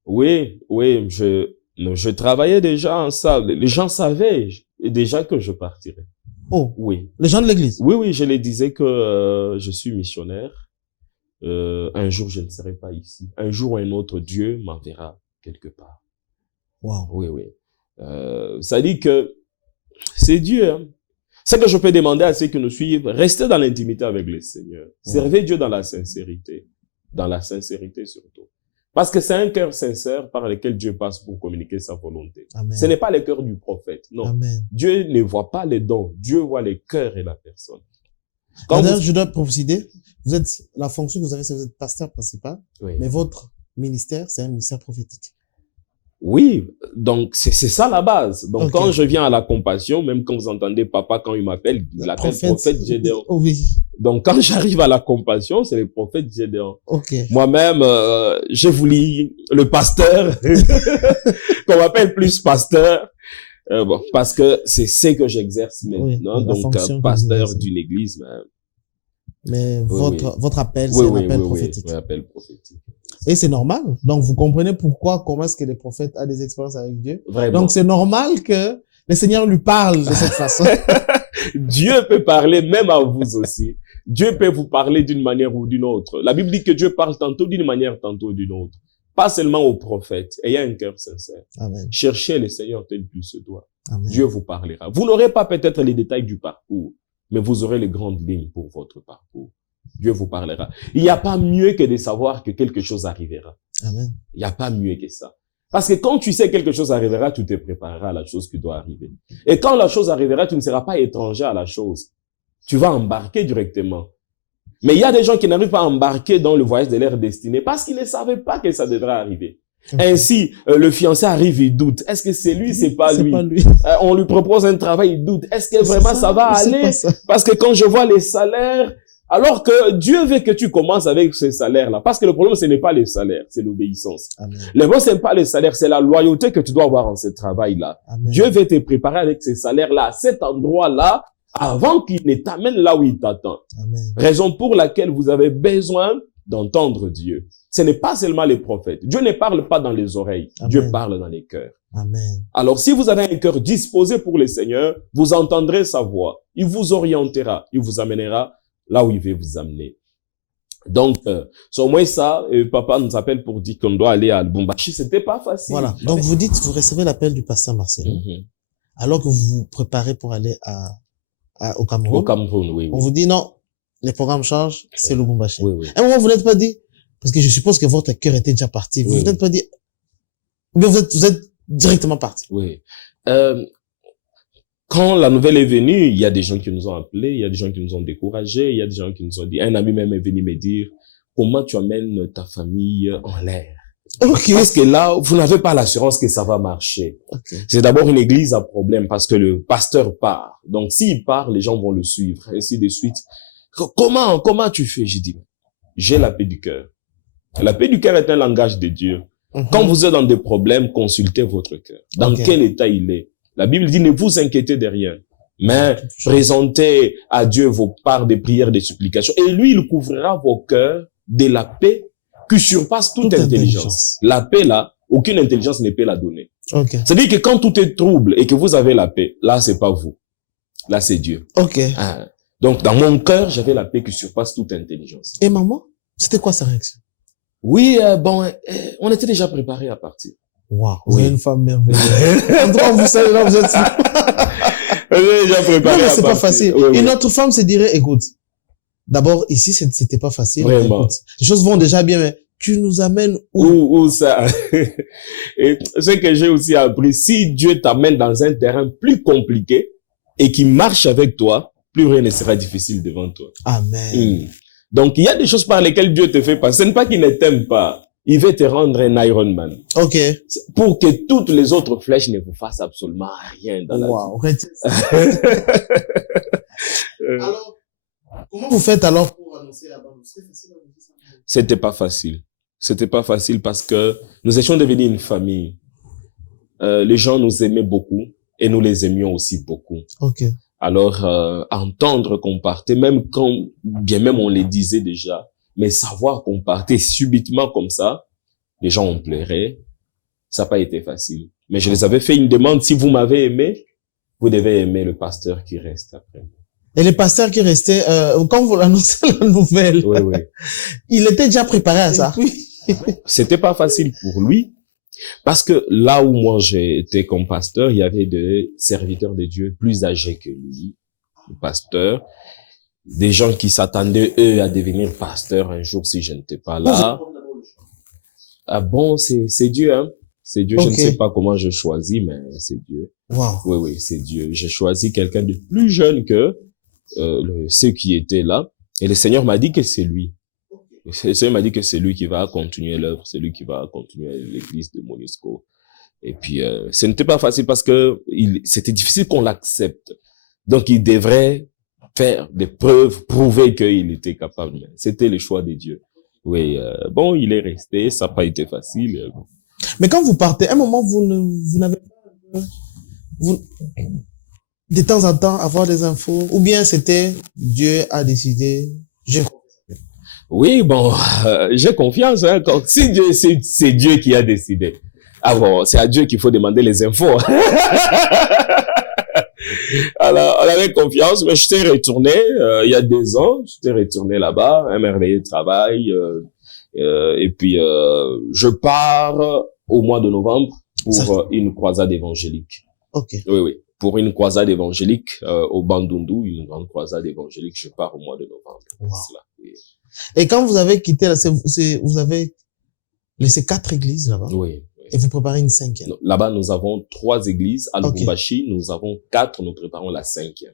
Oui, je travaillais déjà en ça. Les gens savaient déjà que je partirais. Oh, oui. Les gens de l'église? Oui, je les disais que je suis missionnaire. Un jour, je ne serai pas ici. Un jour ou un autre, Dieu m'enverra quelque part. Wow. Oui. Ça dit que c'est Dieu. Hein. Ce que je peux demander à ceux qui nous suivent, restez dans l'intimité avec le Seigneur. Servez Dieu dans la sincérité. Dans la sincérité surtout. Parce que c'est un cœur sincère par lequel Dieu passe pour communiquer sa volonté. Amen. Ce n'est pas le cœur du prophète, non. Amen. Dieu ne voit pas les dons, Dieu voit les cœurs et la personne. Je dois préciser, la fonction que vous avez, c'est que vous êtes pasteur principal, oui. Mais votre ministère, c'est un ministère prophétique. Oui, donc c'est ça la base. Donc quand je viens à la compassion, même quand vous entendez papa quand il m'appelle, il l'appelle prophète Gédéon. Oui. Donc quand j'arrive à la compassion, c'est le prophète Gédéon. Okay. Moi-même, j'ai voulu le pasteur, qu'on m'appelle plus pasteur, parce que c'est ce que j'exerce maintenant, oui, donc pasteur d'une église. Mais votre appel, c'est un appel prophétique. Oui, appel prophétique. Et c'est normal. Donc, vous comprenez comment est-ce que les prophètes ont des expériences avec Dieu. Vraiment. Donc, c'est normal que le Seigneur lui parle de cette façon. Dieu peut parler même à vous aussi. Dieu peut vous parler d'une manière ou d'une autre. La Bible dit que Dieu parle tantôt d'une manière, tantôt d'une autre. Pas seulement aux prophètes. Ayez un cœur sincère. Amen. Cherchez le Seigneur tel qu'il se doit. Amen. Dieu vous parlera. Vous n'aurez pas peut-être les détails du parcours, mais vous aurez les grandes lignes pour votre parcours. Dieu vous parlera. Il n'y a pas mieux que de savoir que quelque chose arrivera. Amen. Il n'y a pas mieux que ça. Parce que quand tu sais que quelque chose arrivera, tu te prépareras à la chose qui doit arriver. Et quand la chose arrivera, tu ne seras pas étranger à la chose. Tu vas embarquer directement. Mais il y a des gens qui n'arrivent pas à embarquer dans le voyage de leur destinée parce qu'ils ne savaient pas que ça devrait arriver. Ainsi, le fiancé arrive, il doute. Est-ce que c'est lui, c'est pas lui? On lui propose un travail, il doute. Est-ce que vraiment ça va aller? Parce que quand je vois les salaires, alors que Dieu veut que tu commences avec ce salaire-là. Parce que le problème, ce n'est pas les salaires, c'est l'obéissance. Le problème, ce n'est pas les salaires, c'est la loyauté que tu dois avoir en ce travail-là. Dieu veut te préparer avec ce salaire-là, à cet endroit-là, avant qu'il ne t'amène là où il t'attend. Raison pour laquelle vous avez besoin d'entendre Dieu. Ce n'est pas seulement les prophètes. Dieu ne parle pas dans les oreilles. Amen. Dieu parle dans les cœurs. Amen. Alors, si vous avez un cœur disposé pour le Seigneur, vous entendrez sa voix. Il vous orientera. Il vous amènera là où il veut vous amener. Donc, c'est au moins ça. Papa nous appelle pour dire qu'on doit aller à Lubumbashi. C'était pas facile. Voilà. Donc, vous dites, vous recevez l'appel du pasteur Marcelo. Alors que vous vous préparez pour aller au Cameroun. Au Cameroun, oui. On vous dit non, les programmes changent, c'est Lubumbashi. Oui. À un moment, vous n'êtes pas dit, parce que je suppose que votre cœur était déjà parti. Vous n'êtes pas dit, mais vous êtes directement parti. Oui. Quand la nouvelle est venue, il y a des gens qui nous ont appelés, il y a des gens qui nous ont découragés, il y a des gens qui nous ont dit, un ami même est venu me dire, comment tu amènes ta famille en l'air? Parce que là, vous n'avez pas l'assurance que ça va marcher. C'est d'abord une église à problème parce que le pasteur part. Donc, s'il part, les gens vont le suivre, ainsi de suite. Comment tu fais? J'ai dit, j'ai la paix du cœur. La paix du cœur est un langage de Dieu. Quand vous êtes dans des problèmes, consultez votre cœur. Dans quel état il est? La Bible dit, ne vous inquiétez de rien, mais présentez à Dieu vos parts de prières, de supplications. Et lui, il couvrira vos cœurs de la paix qui surpasse toute intelligence. La paix, là, aucune intelligence ne peut la donner. Ok. C'est-à-dire que quand tout est trouble et que vous avez la paix, là, c'est pas vous. Là, c'est Dieu. Ok. Ah. Donc, dans mon cœur, j'avais la paix qui surpasse toute intelligence. Et maman, c'était quoi sa réaction? Oui, on était déjà préparés à partir. Waouh, vous Oui. avez une femme merveilleuse. En tout cas, vous savez, là, vous êtes... On était déjà préparés Non, mais à c'est pas partir. facile. Oui, oui. Une autre femme se dirait, écoute, d'abord, ici, c'était pas facile. Vraiment. Écoute, les choses vont déjà bien, mais tu nous amènes où? Où ça? Et ce que j'ai aussi appris, si Dieu t'amène dans un terrain plus compliqué et qui marche avec toi, plus rien ne sera difficile devant toi. Amen. Donc, il y a des choses par lesquelles Dieu te fait passer. Ce n'est pas qu'il ne t'aime pas. Il veut te rendre un Iron Man. Ok. Pour que toutes les autres flèches ne vous fassent absolument rien dans la Wow. vie. Alors, comment vous faites alors pour annoncer là-bas? C'était facile à annoncer ça? C'était pas facile. C'était pas facile parce que nous étions devenus une famille. Les gens nous aimaient beaucoup et nous les aimions aussi beaucoup. Ok. Alors, entendre qu'on partait, même quand, bien même on les disait déjà, mais savoir qu'on partait subitement comme ça, les gens ont pleuré. Ça n'a pas été facile. Mais je les avais fait une demande, si vous m'avez aimé, vous devez aimer le pasteur qui reste après. Et le pasteur qui restait, quand vous l'annoncez la nouvelle, Oui, oui. il était déjà préparé à ça. Oui. C'était pas facile pour lui. Parce que là où moi j'étais comme pasteur, il y avait des serviteurs de Dieu plus âgés que lui, le pasteur, des gens qui s'attendaient eux à devenir pasteurs un jour si je n'étais pas là. Ah bon, c'est Dieu, hein. C'est Dieu. Ok. Je ne sais pas comment je choisis, mais c'est Dieu. Wow. Oui, oui, c'est Dieu. J'ai choisi quelqu'un de plus jeune que ceux qui étaient là, et le Seigneur m'a dit que c'est lui. Le Seigneur m'a dit que c'est lui qui va continuer l'œuvre, c'est lui qui va continuer l'église de Monisco. Et puis, ce n'était pas facile parce que c'était difficile qu'on l'accepte. Donc, il devrait faire des preuves, prouver qu'il était capable. Mais c'était le choix de Dieu. Oui, bon, il est resté, ça n'a pas été facile. Mais quand vous partez, à un moment, vous n'avez pas, de temps en temps, avoir des infos, ou bien c'était Dieu a décidé, Oui, bon, j'ai confiance. Hein, si Dieu, c'est Dieu qui a décidé. Ah bon, c'est à Dieu qu'il faut demander les infos. Alors, on avait confiance, mais je t'ai retourné il y a 2 ans. Je t'ai retourné là-bas, un merveilleux travail. Et puis, je pars au mois de novembre pour une croisade évangélique. Ok. Oui, oui. Pour une croisade évangélique au Bandundu, une grande croisade évangélique, je pars au mois de novembre. Wow. Cela, oui. Et quand vous avez quitté, vous avez laissé 4 églises là-bas. Oui. Et vous préparez une 5e. Là-bas, nous avons 3 églises. À Lubumbashi, nous avons 4, nous préparons la 5e.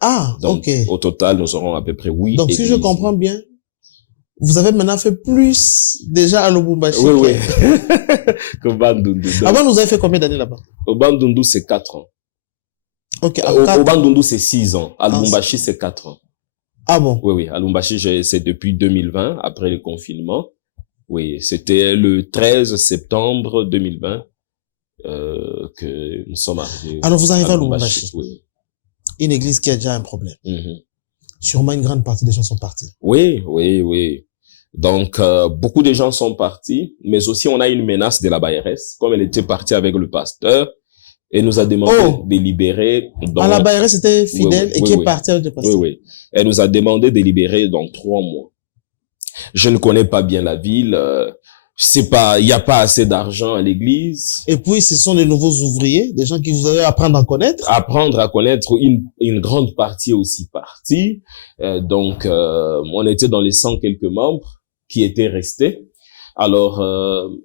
Ah, donc, ok. Au total, nous aurons à peu près 8 Donc, églises. si je comprends bien, vous avez maintenant fait plus déjà à Lubumbashi. Oui, oui. Qu'au Bandundu. Avant, vous avez fait combien d'années là-bas? Au Bandundu, c'est 4 ans. Ok. Au Bandundu, c'est 6 ans. À Lubumbashi, c'est 4 ans. Ah bon? Oui, oui. À Lubumbashi, c'est depuis 2020, après le confinement. Oui, c'était le 13 septembre 2020 que nous sommes arrivés. Alors, vous arrivez à Lubumbashi. Oui. Une église qui a déjà un problème. Mm-hmm. Sûrement une grande partie des gens sont partis. Oui, oui, oui. Donc, beaucoup de gens sont partis, mais aussi on a une menace de la BRS, comme elle était partie avec le pasteur, et nous a demandé de libérer. Ah, la BRS était fidèle et qui est partie avec le pasteur. Oui, oui. Elle nous a demandé de libérer dans 3 mois. Je ne connais pas bien la ville. Il n'y a pas assez d'argent à l'église. Et puis, ce sont des nouveaux ouvriers, des gens qui vous allez apprendre à connaître. Apprendre à connaître, une grande partie aussi partie. Donc, on était dans les 100 quelques membres qui étaient restés. Alors,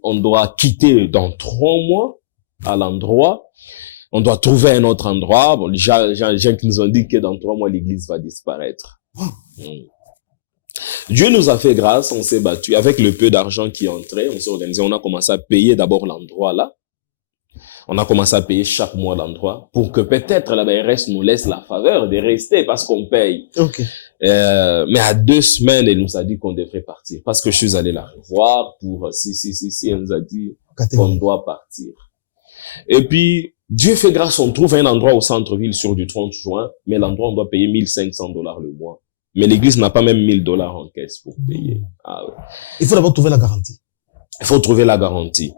on doit quitter dans 3 mois à l'endroit. On doit trouver un autre endroit. Bon, les gens qui nous ont dit que dans 3 mois, l'église va disparaître. Dieu nous a fait grâce, on s'est battu. Avec le peu d'argent qui entrait, on s'est organisé, on a commencé à payer d'abord l'endroit là. On a commencé à payer chaque mois l'endroit pour que peut-être la BRS nous laisse la faveur de rester parce qu'on paye. Ok. Mais à 2 semaines, elle nous a dit qu'on devrait partir parce que je suis allé la revoir pour si, elle nous a dit qu'on doit partir. Et puis, Dieu fait grâce, on trouve un endroit au centre-ville sur du 30 juin, mais l'endroit, on doit payer $1,500 le mois. Mais l'église n'a pas même $1,000 en caisse pour payer. Ah, ouais. Il faut d'abord trouver la garantie. Il faut trouver la garantie.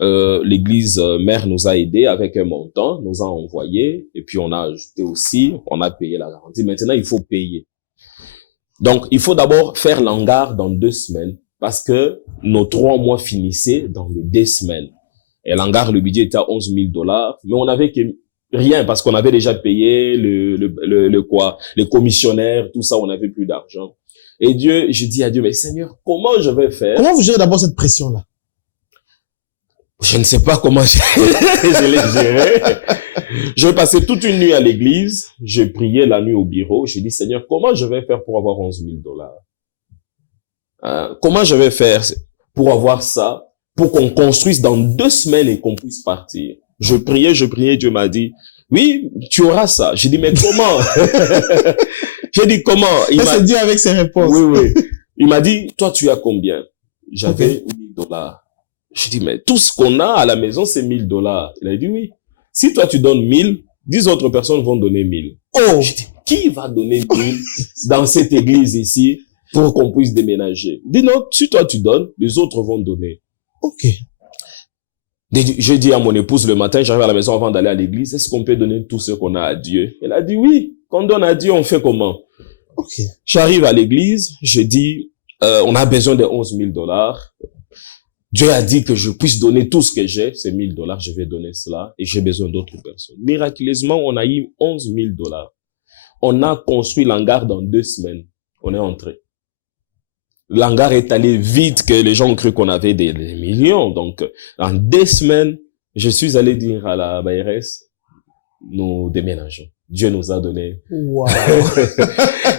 l'église mère nous a aidés avec un montant, nous a envoyé, et puis on a ajouté aussi, on a payé la garantie. Maintenant, il faut payer. Donc, il faut d'abord faire l'hangar dans 2 semaines, parce que nos 3 mois finissaient dans les 2 semaines. Et l'hangar, le budget était à $11,000, mais on avait que rien, parce qu'on avait déjà payé les commissionnaires, tout ça, on n'avait plus d'argent. Et je dis à Dieu, mais Seigneur, comment je vais faire? Comment vous gérez d'abord cette pression-là? Je ne sais pas comment je l'ai géré. Je passais toute une nuit à l'église. Je priais la nuit au bureau. Je dis, Seigneur, comment je vais faire pour avoir $11,000? Comment je vais faire pour avoir ça, pour qu'on construise dans 2 semaines et qu'on puisse partir? Je priais. Dieu m'a dit, oui, tu auras ça. J'ai dit, mais comment? J'ai dit, comment? Il m'a dit avec ses réponses. Oui. Il m'a dit, toi, tu as combien? J'avais $1,000. Je dis, mais tout ce qu'on a à la maison, c'est $1,000. Il a dit, oui. Si toi, tu donnes 1,000, 10 autres personnes vont donner 1,000. Oh! Je dis, qui va donner 1,000 dans cette église ici pour qu'on puisse déménager? Il dit, non, si toi, tu donnes, les autres vont donner. Ok. Je dis à mon épouse le matin, j'arrive à la maison avant d'aller à l'église, est-ce qu'on peut donner tout ce qu'on a à Dieu? Elle a dit, oui. Quand on donne à Dieu, on fait comment? Ok. J'arrive à l'église, je dis, on a besoin de $11,000. Dieu a dit que je puisse donner tout ce que j'ai, c'est $1,000, je vais donner cela, et j'ai besoin d'autres personnes. Miraculeusement, on a eu $11,000. On a construit l'hangar dans 2 semaines. On est entré. L'hangar est allé vite que les gens ont cru qu'on avait des millions. Donc, en 2 semaines, je suis allé dire à la BRS, nous déménageons. Dieu nous a donné. Wow.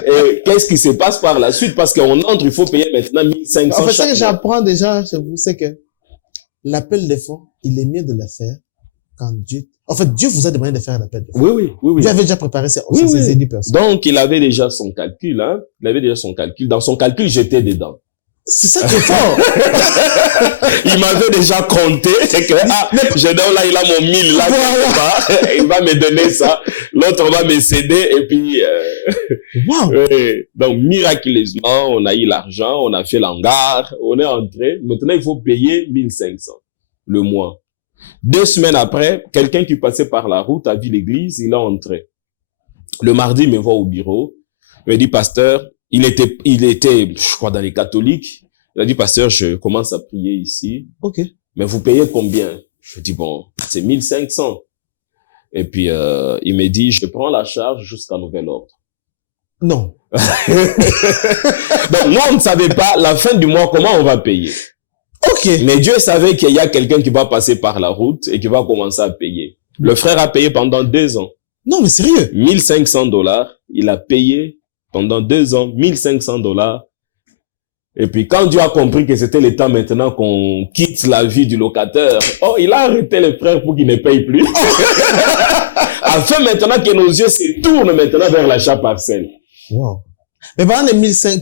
Et qu'est-ce qui se passe par la suite? Parce qu'on entre, il faut payer maintenant 1,500. En fait, ce que j'apprends déjà chez vous, c'est que l'appel des fonds, il est mieux de le faire quand Dieu... En fait, Dieu vous a demandé de faire l'appel des fonds. Oui. Dieu avait déjà préparé ses 10 personnes. Donc, il avait déjà son calcul, hein. Il avait déjà son calcul. Dans son calcul, j'étais dedans. C'est ça qui est fort. Il m'avait déjà compté. C'est que, je donne là, il a mon 1,000 là. Voilà. Il va me donner ça. L'autre va me céder et puis, Wow. donc, miraculeusement, on a eu l'argent, on a fait l'hangar, on est entré. Maintenant, il faut payer 1,500 le mois. 2 semaines après, quelqu'un qui passait par la route a vu l'église, il est entré. Le mardi, il me voit au bureau. Il me dit, pasteur, il était, je crois, dans les catholiques. Il a dit, pasteur, je commence à prier ici. Ok. Mais vous payez combien? Je dis, bon, c'est 1,500. Et puis, il me dit, je prends la charge jusqu'à nouvel ordre. Non. Donc, moi, on ne savait pas, la fin du mois, comment on va payer. Ok. Mais Dieu savait qu'il y a quelqu'un qui va passer par la route et qui va commencer à payer. Le frère a payé pendant 2 ans. Non, mais sérieux. $1,500. Il a payé pendant 2 ans, $1,500. Et puis, quand Dieu a compris que c'était le temps maintenant qu'on quitte la vie du locataire, il a arrêté les frères pour qu'ils ne payent plus. Afin maintenant que nos yeux se tournent maintenant vers l'achat parcelle. Wow. Mais pendant les 1,500,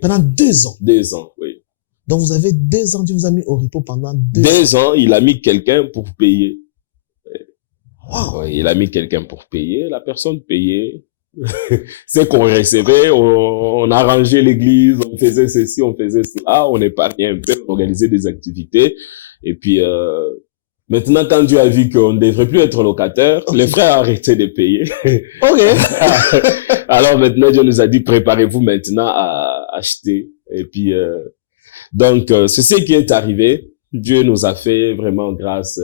pendant 2 ans. 2 ans, oui. Donc, vous avez 2 ans, Dieu vous a mis au repos pendant 2 ans. 2 ans, il a mis quelqu'un pour payer. Wow. Oui, il a mis quelqu'un pour payer, la personne payait. C'est qu'on recevait, on arrangeait l'église, on faisait ceci, on faisait cela, on épargnait un peu, on organisait des activités. Et puis, maintenant, quand Dieu a vu qu'on ne devrait plus être locataire, les frères ont arrêté de payer. Ok. Alors maintenant, Dieu nous a dit, préparez-vous maintenant à acheter. Et puis, donc, c'est ce qui est arrivé. Dieu nous a fait vraiment grâce.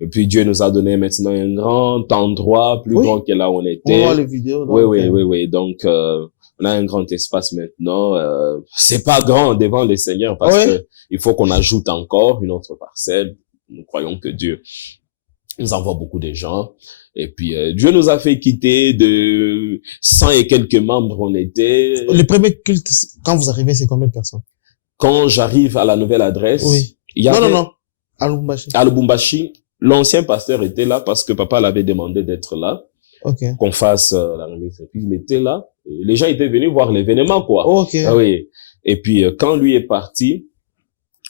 Et puis Dieu nous a donné maintenant un grand endroit, plus grand que là où on était. On voit les vidéos. Oui. Donc, on a un grand espace maintenant. C'est pas grand devant le Seigneur parce que il faut qu'on ajoute encore une autre parcelle. Nous croyons que Dieu nous envoie beaucoup de gens. Et puis, Dieu nous a fait quitter de 100 et quelques membres on était. Les premiers cultes, quand vous arrivez, c'est combien de personnes? Quand j'arrive à la nouvelle adresse. Oui. Il y avait, Non. À Lubumbashi. À Lubumbashi. L'ancien pasteur était là parce que papa l'avait demandé d'être là. Ok. Qu'on fasse la remise. Et puis, il était là. Et les gens étaient venus voir l'événement, quoi. Ok. Ah oui. Et puis, quand lui est parti,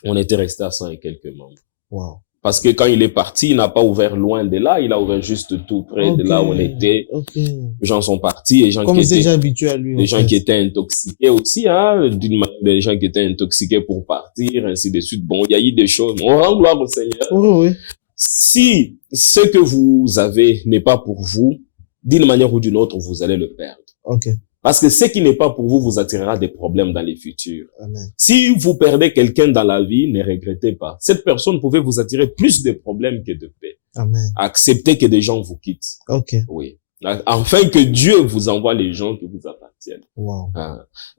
on était resté à 100 et quelques membres. Wow. Parce que quand il est parti, il n'a pas ouvert loin de là, il a ouvert juste tout près de là où on était. Les gens sont partis, les gens Comme qui il s'est étaient, déjà habitué à lui. les gens qui étaient intoxiqués aussi, hein, d'une manière, des gens qui étaient intoxiqués pour partir, ainsi de suite. Bon, il y a eu des choses. On rend gloire au Seigneur. Oui, oui. Si ce que vous avez n'est pas pour vous, d'une manière ou d'une autre, vous allez le perdre. Ok. Parce que ce qui n'est pas pour vous, vous attirera des problèmes dans les futurs. Amen. Si vous perdez quelqu'un dans la vie, ne regrettez pas. Cette personne pouvait vous attirer plus de problèmes que de paix. Amen. Acceptez que des gens vous quittent. Ok. Oui. Afin que Dieu vous envoie les gens qui vous appartiennent. Wow.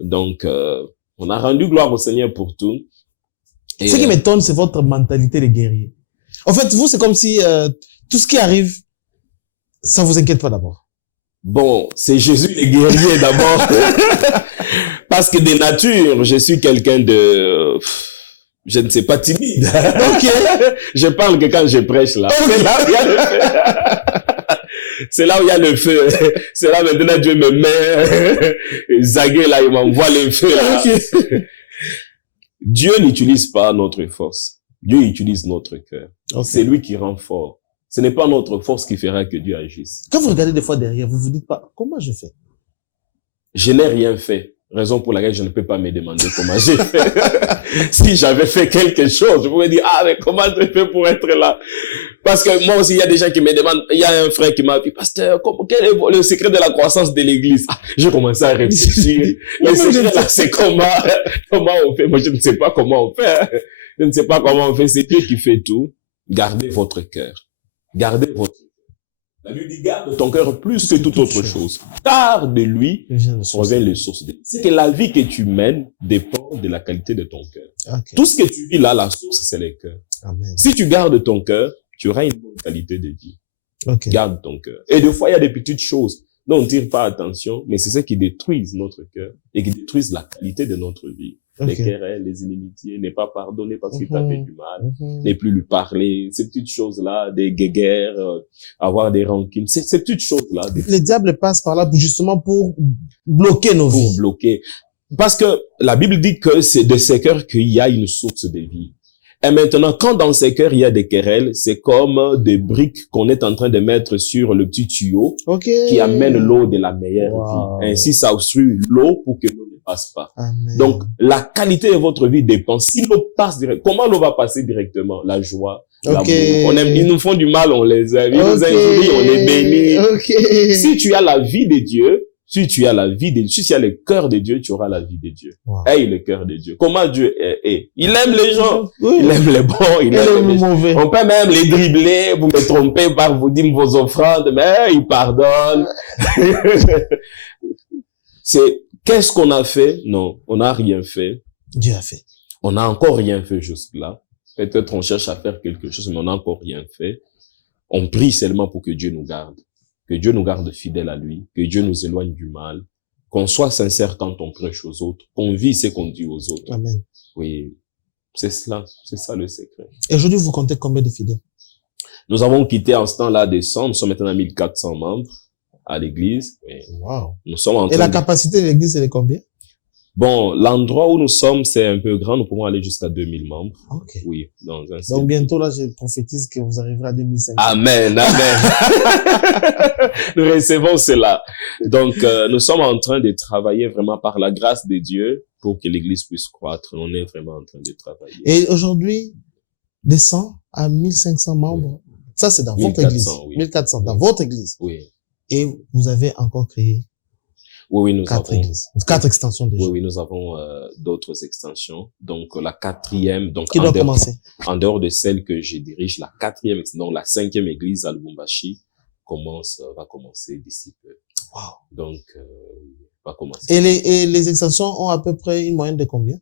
Donc, on a rendu gloire au Seigneur pour tout. Et, ce qui m'étonne, c'est votre mentalité de guerrier. En fait, vous, c'est comme si tout ce qui arrive, ça vous inquiète pas d'abord. Bon, c'est Jésus le guerrier d'abord. Parce que de nature, je suis quelqu'un de, je ne sais pas, timide. Ok. Je parle que quand je prêche là. Okay. C'est là où il y a le feu. C'est là où il y a le feu. C'est là maintenant Dieu me met, Zagué là, il m'envoie le feu là. Okay. Dieu n'utilise pas notre force. Dieu utilise notre cœur. Okay. C'est lui qui rend fort. Ce n'est pas notre force qui fera que Dieu agisse. Quand vous regardez des fois derrière, vous vous dites pas, comment je fais? Je n'ai rien fait. Raison pour laquelle je ne peux pas me demander comment j'ai fait. Si j'avais fait quelque chose, je pourrais dire, ah, mais comment je fais pour être là? Parce que moi aussi, il y a des gens qui me demandent, il y a un frère qui m'a dit, pasteur, quel est le secret de la croissance de l'église? Ah, j'ai commencé à réfléchir. Le secret là, c'est comment on fait? Moi, je ne sais pas comment on fait. Je ne sais pas comment on fait. C'est Dieu qui fait tout. Gardez votre cœur. Gardez votre cœur. La Bible dit, garde ton cœur plus que toute autre chose. Car de lui provient les sources de vie. C'est que la vie que tu mènes dépend de la qualité de ton cœur. Okay. Tout ce que tu vis là, la source, c'est le cœur. Amen. Si tu gardes ton cœur, tu auras une bonne qualité de vie. Okay. Garde ton cœur. Et des fois, il y a des petites choses dont on ne tire pas attention, mais c'est ce qui détruisent notre cœur et qui détruisent la qualité de notre vie. Okay. Les querelles, les inimitiés, ne pas pardonner parce qu'il t'a fait du mal, ne plus lui parler, ces petites choses-là, des guéguerres, avoir des rancunes, ces petites choses-là. Le diable passe par là justement pour bloquer nos vies. Pour bloquer. Parce que la Bible dit que c'est de ces cœurs qu'il y a une source de vie. Et maintenant, quand dans ces cœurs il y a des querelles, c'est comme des briques qu'on est en train de mettre sur le petit tuyau qui amène l'eau de la meilleure vie. Ainsi, ça obstrue l'eau pour que l'eau ne passe pas. Amen. Donc, la qualité de votre vie dépend. Si l'eau passe direct, comment l'eau va passer directement? La joie, l'amour. Ils nous font du mal, on les aime. Ils nous injurient, on les bénit. Si tu as la vie de Dieu, si tu as la vie de Dieu, si tu as le cœur de Dieu, tu auras la vie de Dieu. Wow. Aie le cœur de Dieu. Comment Dieu est? Il aime les gens. Oui. Il aime les bons. Il aime les mauvais. On peut même les dribbler, vous me trompez par vous dire vos offrandes, mais il pardonne. Qu'est-ce qu'on a fait? Non, on n'a rien fait. Dieu a fait. On n'a encore rien fait jusque-là. Peut-être on cherche à faire quelque chose, mais on n'a encore rien fait. On prie seulement pour que Dieu nous garde. Que Dieu nous garde fidèles à lui, que Dieu nous éloigne du mal, qu'on soit sincère quand on prêche aux autres, qu'on vit ce qu'on dit aux autres. Amen. Oui, c'est cela, c'est ça le secret. Et aujourd'hui, vous comptez combien de fidèles? Nous avons quitté en ce temps-là des 100, nous sommes maintenant à 1400 membres à l'église. Wow. Nous sommes en train Et la capacité de l'église, c'est de combien? Bon, l'endroit où nous sommes, c'est un peu grand. Nous pouvons aller jusqu'à 2000 membres. Okay. Oui, dans un Donc bientôt, là, je prophétise que vous arriverez à 2500. Amen, amen. Nous recevons cela. Donc, nous sommes en train de travailler vraiment par la grâce de Dieu pour que l'église puisse croître. On est vraiment en train de travailler. Et aujourd'hui, de 100 à 1500 membres. Oui. Ça, c'est dans 1400, votre église. Oui. 1400, dans votre église. Oui. Et vous avez encore créé oui, nous quatre avons églises. 4 extensions déjà. Oui, nous avons d'autres extensions. Donc la 4e, donc qui doit commencer. En dehors de celle que je dirige, la 4e, donc la 5e église à Lubumbashi va commencer d'ici peu. Wow. Donc va commencer. Et les extensions ont à peu près une moyenne de combien?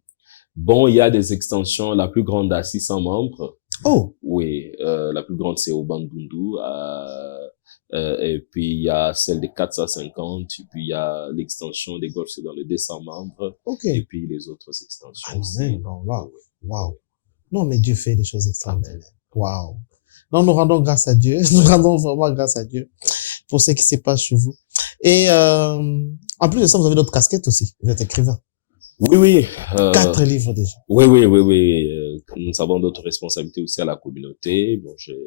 Bon, il y a des extensions, la plus grande à 600 membres. Oh. Oui, la plus grande c'est au Bandundu. Et puis il y a celle de 450, et puis il y a l'extension des golfs dans les 200 membres, et puis les autres extensions. Amen. Wow. Wow. Non, mais Dieu fait des choses extraordinaires. Wow. Non, nous rendons grâce à Dieu. Nous rendons vraiment grâce à Dieu pour ce qui se passe chez vous. Et en plus de ça, vous avez d'autres casquettes aussi. Vous êtes écrivain. Oui. 4 livres déjà. Oui. nous avons d'autres responsabilités aussi à la communauté. Bon, j'ai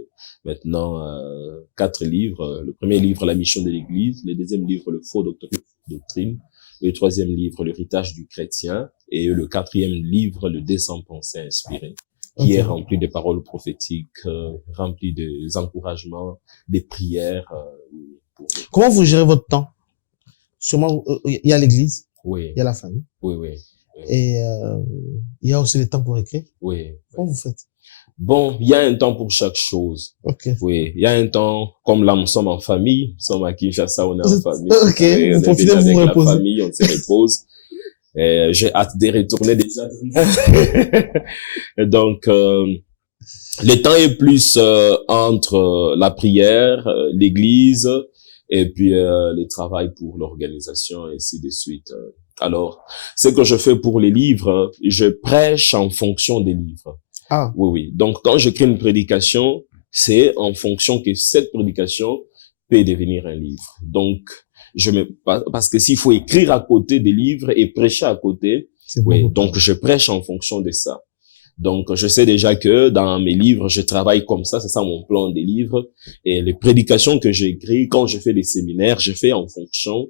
maintenant 4 livres. Le premier livre, La mission de l'Église. Le deuxième livre, Le faux doctrine. Le troisième livre, L'héritage du chrétien. Et le quatrième livre, Le décent pensée inspiré, qui est rempli de paroles prophétiques, rempli des encouragements, des prières. Comment vous gérez votre temps? Sûrement, il y a l'église, Oui, il y a la famille, oui. et il y a aussi le temps pour écrire. Oui. Comment vous faites? Bon, il y a un temps pour chaque chose. Ok. Oui, il y a un temps, comme là, nous sommes en famille, nous sommes à Kinshasa, on est en famille. Ok, Oui, vous profitez de avec vous la reposer. famille, on se repose. J'ai hâte de retourner déjà. Donc, le temps est plus entre la prière, l'église, et puis le travail pour l'organisation, et ainsi de suite. Alors, ce que je fais pour les livres, je prêche en fonction des livres. Ah. Oui. Donc, quand j'écris une prédication, c'est en fonction que cette prédication peut devenir un livre. Donc, parce que s'il faut écrire à côté des livres et prêcher à côté, oui, donc je prêche en fonction de ça. Donc, je sais déjà que dans mes livres, je travaille comme ça, c'est ça mon plan des livres. Et les prédications que j'écris, quand je fais des séminaires, je fais en fonction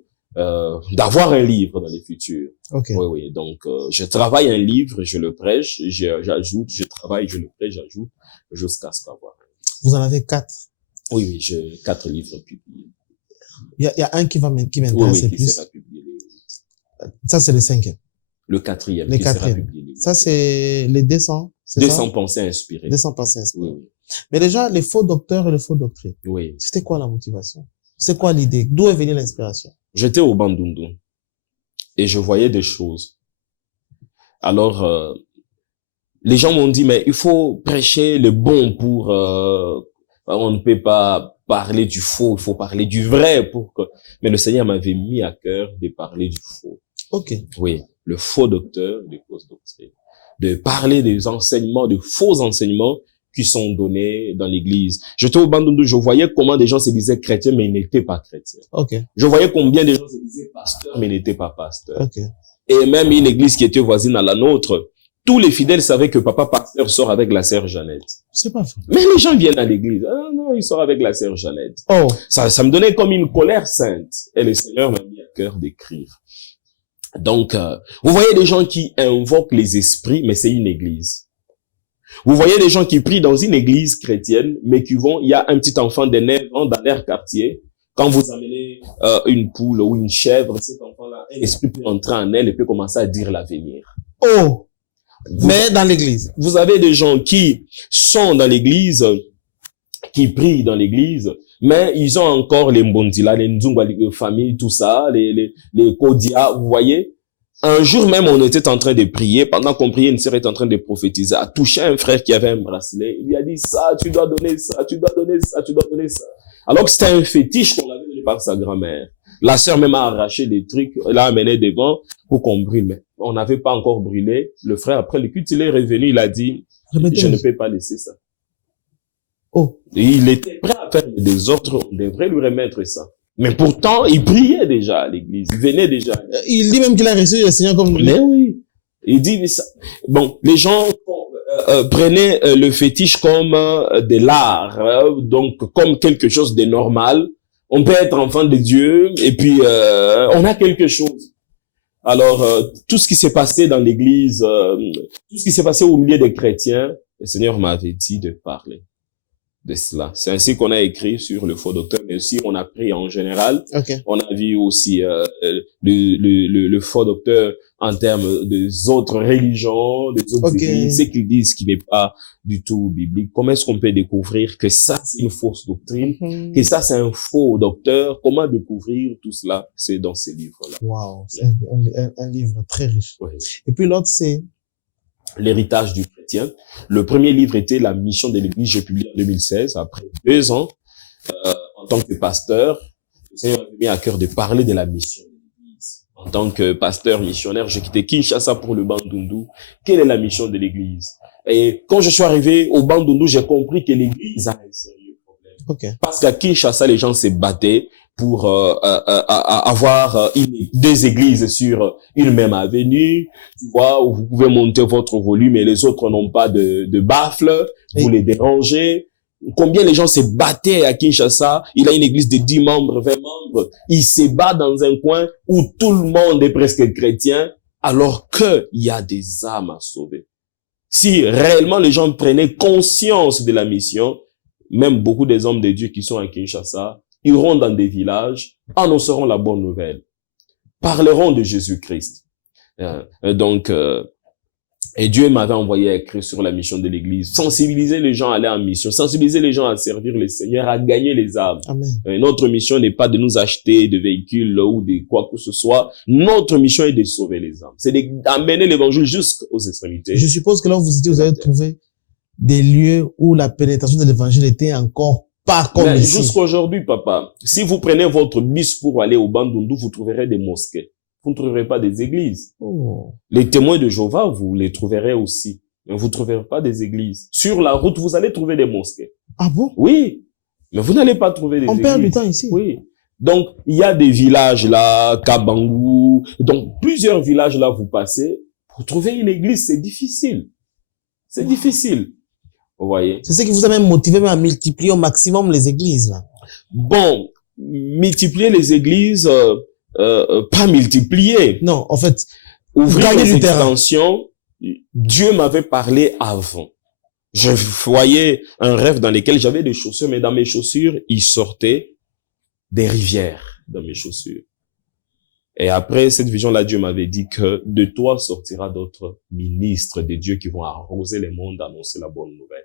d'avoir un livre dans le futur. Ok. Oui. Donc, je travaille un livre, je le prêche, j'ajoute, je travaille, je le prêche, j'ajoute, jusqu'à ce qu'avoir. Vous en avez 4. Oui, j'ai 4 livres publiés. Il y a un qui m'intéresse Oui, le qui plus. sera publié. Ça, c'est le 5e. Le 4e Le qui sera 4e. publié. Ça, c'est les 200. 200 pensées inspirées. 200 pensées inspirées. Oui. Mais déjà, les faux docteurs et les faux doctrines. Oui. C'était quoi la motivation? C'est quoi l'idée? D'où est venue l'inspiration? J'étais au Bandundu et je voyais des choses. Alors, les gens m'ont dit, mais il faut prêcher le bon pour... on ne peut pas parler du faux, il faut parler du vrai. Mais le Seigneur m'avait mis à cœur de parler du faux. Ok. Oui, le faux docteur, des fausses doctrines. De parler des enseignements, de faux enseignements qui sont donnés dans l'église. J'étais au Bandundu, je voyais comment des gens se disaient chrétiens, mais ils n'étaient pas chrétiens. Ok. Je voyais combien des gens se disaient pasteurs, mais n'étaient pas pasteurs. Ok. Et même une église qui était voisine à la nôtre, tous les fidèles savaient que papa pasteur sort avec la sœur Jeannette. C'est pas vrai. Mais les gens viennent à l'église. Ah non, il sort avec la sœur Jeannette. Oh. Ça me donnait comme une colère sainte. Et le Seigneur m'a mis à cœur d'écrire. Donc, vous voyez des gens qui invoquent les esprits, mais c'est une église. Vous voyez des gens qui prient dans une église chrétienne, mais qui vont, il y a un petit enfant de 9 ans dans leur quartier. Quand vous amenez une poule ou une chèvre, cet enfant-là, un esprit peut entrer en elle et peut commencer à dire l'avenir. Oh. Mais dans l'église. Vous avez des gens qui sont dans l'église, qui prient dans l'église, mais ils ont encore les mbondila, les nzungwa, les familles, tout ça, les kodia, vous voyez. Un jour même, on était en train de prier. Pendant qu'on priait, une sœur était en train de prophétiser, a touché un frère qui avait un bracelet. Il lui a dit, ça, tu dois donner ça, tu dois donner ça, tu dois donner ça. Alors que c'était un fétiche qu'on avait donné par sa grand-mère. La sœur même a arraché des trucs, l'a amené devant pour qu'on brûle. Mais on n'avait pas encore brûlé. Le frère, après le culte, il est revenu, il a dit, je ne peux pas laisser ça. Oh. Et il était prêt à faire des ordres, on devrait lui remettre ça. Mais pourtant, il priait déjà à l'église, il venait déjà. Il dit même qu'il a reçu le Seigneur comme... Mais oui. Il dit ça. Bon, les gens prenaient le fétiche comme de l'art, donc comme quelque chose de normal. On peut être enfant de Dieu et puis on a quelque chose. Alors, tout ce qui s'est passé dans l'église, tout ce qui s'est passé au milieu des chrétiens, le Seigneur m'avait dit de parler de cela. C'est ainsi qu'on a écrit sur le faux docteur, mais aussi on a pris en général. Okay. On a vu aussi le faux docteur en termes des autres religions, des autres églises, ce qu'ils disent qui n'est pas du tout biblique. Comment est-ce qu'on peut découvrir que ça, c'est une fausse doctrine, que ça, c'est un faux docteur? Comment découvrir tout cela? C'est dans ces livres-là. Wow, c'est un livre très riche. Oui. Et puis l'autre, c'est l'héritage du chrétien. Le premier livre était La mission de l'Église, j'ai publié en 2016. Après 2 ans, en tant que pasteur, le Seigneur m'a mis à cœur de parler de la mission de l'Église. En tant que pasteur missionnaire, j'ai quitté Kinshasa pour le Bandundu. Quelle est la mission de l'Église? Et quand je suis arrivé au Bandundu, j'ai compris que l'Église a un sérieux problème. Okay. Parce qu'à Kinshasa, les gens se battaient pour avoir deux églises sur une même avenue, tu vois, où vous pouvez monter votre volume et les autres n'ont pas de baffle, vous les dérangez. Combien les gens se battaient à Kinshasa, il a une église de 10 membres, 20 membres, il se bat dans un coin où tout le monde est presque chrétien, alors qu'il y a des âmes à sauver. Si réellement les gens prenaient conscience de la mission, même beaucoup des hommes de Dieu qui sont à Kinshasa, iront dans des villages, annonceront la bonne nouvelle, parleront de Jésus-Christ. Et Dieu m'avait envoyé à écrire sur la mission de l'Église, sensibiliser les gens à aller en mission, sensibiliser les gens à servir le Seigneur, à gagner les âmes. Amen. Notre mission n'est pas de nous acheter de véhicules ou de quoi que ce soit. Notre mission est de sauver les âmes. C'est d'amener l'évangile jusqu'aux extrémités. Je suppose que là où vous étiez, vous avez trouvé des lieux où la pénétration de l'évangile était encore pas comme ici. Jusqu'à aujourd'hui, papa, si vous prenez votre bus pour aller au Bandundu, vous trouverez des mosquées. Vous ne trouverez pas des églises. Oh. Les témoins de Jéhovah, vous les trouverez aussi. Mais vous ne trouverez pas des églises. Sur la route, vous allez trouver des mosquées. Ah bon? Oui. Mais vous n'allez pas trouver des églises. On perd du temps ici. Oui. Donc, il y a des villages là, Kabangu. Donc, plusieurs villages là, vous passez. Pour trouver une église, c'est difficile. C'est difficile. Vous voyez? C'est ce qui vous a même motivé à multiplier au maximum les églises, là. Bon, multiplier les églises, pas multiplier. Non, en fait, ouvrir gagner les du terrain. extensions. Dieu m'avait parlé avant. Je voyais un rêve dans lequel j'avais des chaussures, mais dans mes chaussures, il sortait des rivières dans mes chaussures. Et après cette vision-là, Dieu m'avait dit que de toi sortira d'autres ministres de Dieu qui vont arroser les mondes, annoncer la bonne nouvelle.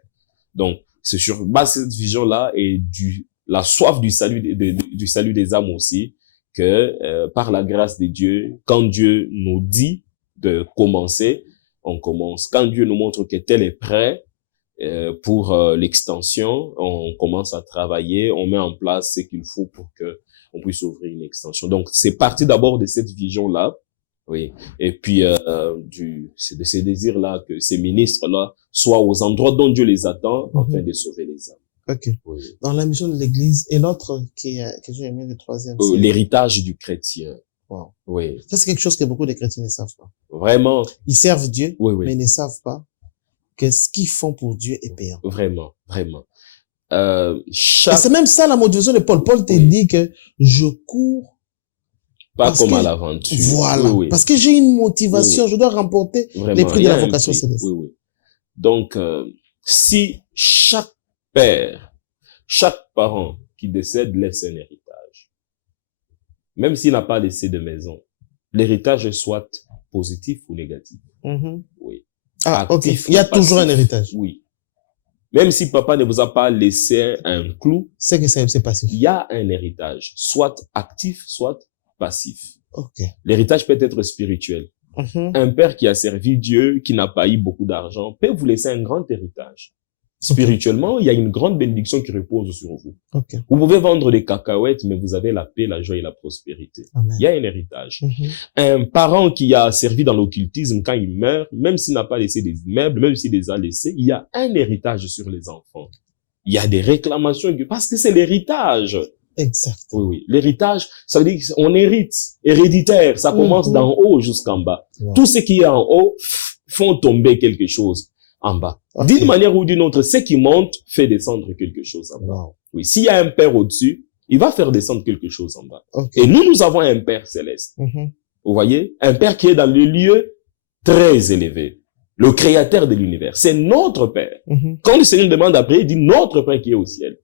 Donc, c'est sur base de cette vision-là et la soif du salut, du salut des âmes aussi, que par la grâce de Dieu, quand Dieu nous dit de commencer, on commence. Quand Dieu nous montre que tel est prêt pour l'extension, on commence à travailler, on met en place ce qu'il faut pour que on puisse ouvrir une extension. Donc, c'est parti d'abord de cette vision-là, oui. Et puis, c'est de ces désirs-là que ces ministres-là soient aux endroits dont Dieu les attend, afin de sauver les âmes. Ok. Oui. Dans la mission de l'église, et l'autre que j'ai aimé, le troisième, c'est L'héritage du chrétien. Wow. Oui. Ça, c'est quelque chose que beaucoup de chrétiens ne savent pas. Vraiment. Ils servent Dieu, Oui, oui. mais ils ne savent pas que ce qu'ils font pour Dieu est payant. Vraiment, vraiment. Et c'est même ça la motivation de Paul. Paul te dit que je cours pas parce comme que à l'aventure. Voilà. Oui, oui. Parce que j'ai une motivation, Oui, oui. je dois remporter Vraiment, les prix il de y a la un vocation prix. céleste. Oui, oui. Donc, si chaque père, chaque parent qui décède laisse un héritage, même s'il n'a pas laissé de maison, l'héritage est soit positif ou négatif. Mhm. Oui. Ah, ok. Actif Il y a ou passif. toujours un héritage. Oui. Même si papa ne vous a pas laissé un clou, C'est que c'est passif. il y a un héritage, soit actif, soit passif. Ok. L'héritage peut être spirituel. Mhm. Un père qui a servi Dieu, qui n'a pas eu beaucoup d'argent, peut vous laisser un grand héritage. Spirituellement, il y a une grande bénédiction qui repose sur vous. Ok. Vous pouvez vendre des cacahuètes, mais vous avez la paix, la joie et la prospérité. Amen. Il y a un héritage. Mhm. Un parent qui a servi dans l'occultisme, quand il meurt, même s'il n'a pas laissé des meubles, même s'il les a laissés, il y a un héritage sur les enfants. Il y a des réclamations, parce que c'est l'héritage. Exact. Oui, oui. L'héritage, ça veut dire qu'on hérite, héréditaire. Ça commence d'en haut jusqu'en bas. Wow. Tout ce qui est en haut font tomber quelque chose en bas. Ok. D'une manière ou d'une autre, ce qui monte fait descendre quelque chose en bas. Wow. Oui. S'il y a un père au-dessus, il va faire descendre quelque chose en bas. Ok. Et nous avons un père céleste. Mhm. Vous voyez? Un père qui est dans le lieu très élevé. Le créateur de l'univers. C'est notre père. Mhm. Quand le Seigneur demande après, il dit notre père qui est au ciel.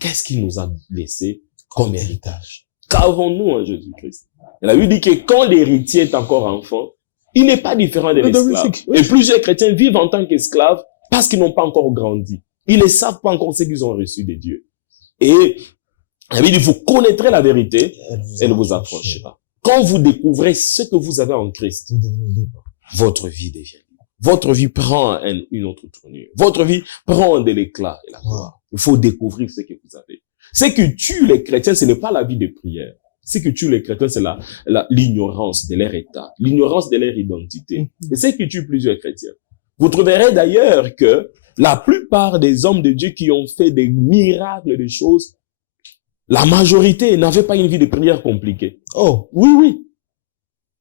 Qu'est-ce qu'il nous a laissé comme héritage? Qu'avons-nous en Jésus-Christ? Il a lui dit que quand l'héritier est encore enfant, il n'est pas différent de Le l'esclave. domestique, oui. Et plusieurs chrétiens vivent en tant qu'esclaves parce qu'ils n'ont pas encore grandi. Ils ne savent pas encore ce qu'ils ont reçu de Dieu. Et il dit, vous connaîtrez la vérité, elle vous affranchira. Quand vous découvrez ce que vous avez en Christ, Vous devenez libre. votre vie devient libre. Votre vie prend une autre tournure. Votre vie prend de l'éclat et la gloire. Il faut découvrir ce que vous avez. Ce qui tue les chrétiens, ce n'est pas la vie de prière. Ce qui tue les chrétiens, c'est l'ignorance de leur état, l'ignorance de leur identité. Et ce qui tue plusieurs chrétiens. Vous trouverez d'ailleurs que la plupart des hommes de Dieu qui ont fait des miracles, des choses, La majorité n'avait pas une vie de prière compliquée. Oh, Oui, oui.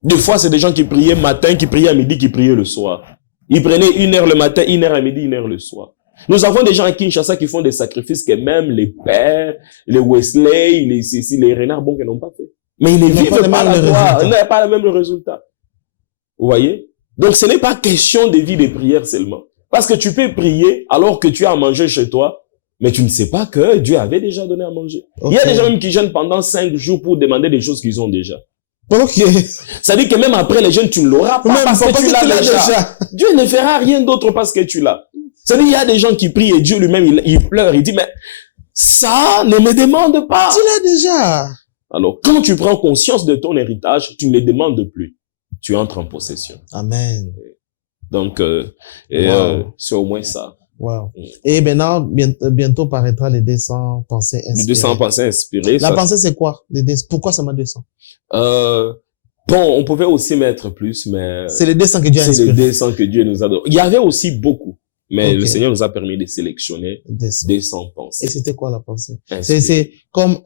Des fois, c'est des gens qui priaient matin, qui priaient à midi, qui priaient le soir. Ils prenaient 1 heure le matin, 1 heure à midi, 1 heure le soir. Nous avons des gens à Kinshasa qui font des sacrifices que même les pères, les Wesley, les Renard Bonke n'ont pas fait. Mais ils ne vivent pas la gloire, ils n'ont pas le même résultat. Vous voyez? Donc, ce n'est pas question de vie de prière seulement. Parce que tu peux prier alors que tu as à manger chez toi, mais tu ne sais pas que Dieu avait déjà donné à manger. Okay. Il y a des gens même qui jeûnent pendant 5 jours pour demander des choses qu'ils ont déjà. Ok. Ça veut dire que même après les jeûnes, tu ne l'auras pas parce que tu l'as déjà. Dieu ne fera rien d'autre parce que tu l'as. Ça veut dire qu'il y a des gens qui prient et Dieu lui-même, il pleure, il dit, mais ça ne me demande pas. Tu l'as déjà. Alors, quand tu prends conscience de ton héritage, tu ne le demandes plus. Tu entres en possession. Amen. Donc, c'est au moins ça. Wow. Et maintenant, bientôt paraîtra les 200 pensées inspirées. Les 200 pensées inspirées. La pensée, c'est quoi? Pourquoi ça m'a 200? Bon, on pouvait aussi mettre plus, mais... C'est les 200 que Dieu a inspiré. C'est les 200 que Dieu nous a donné. Il y avait aussi beaucoup, mais le Seigneur nous a permis de sélectionner 200 pensées. Et c'était quoi la pensée? C'est comme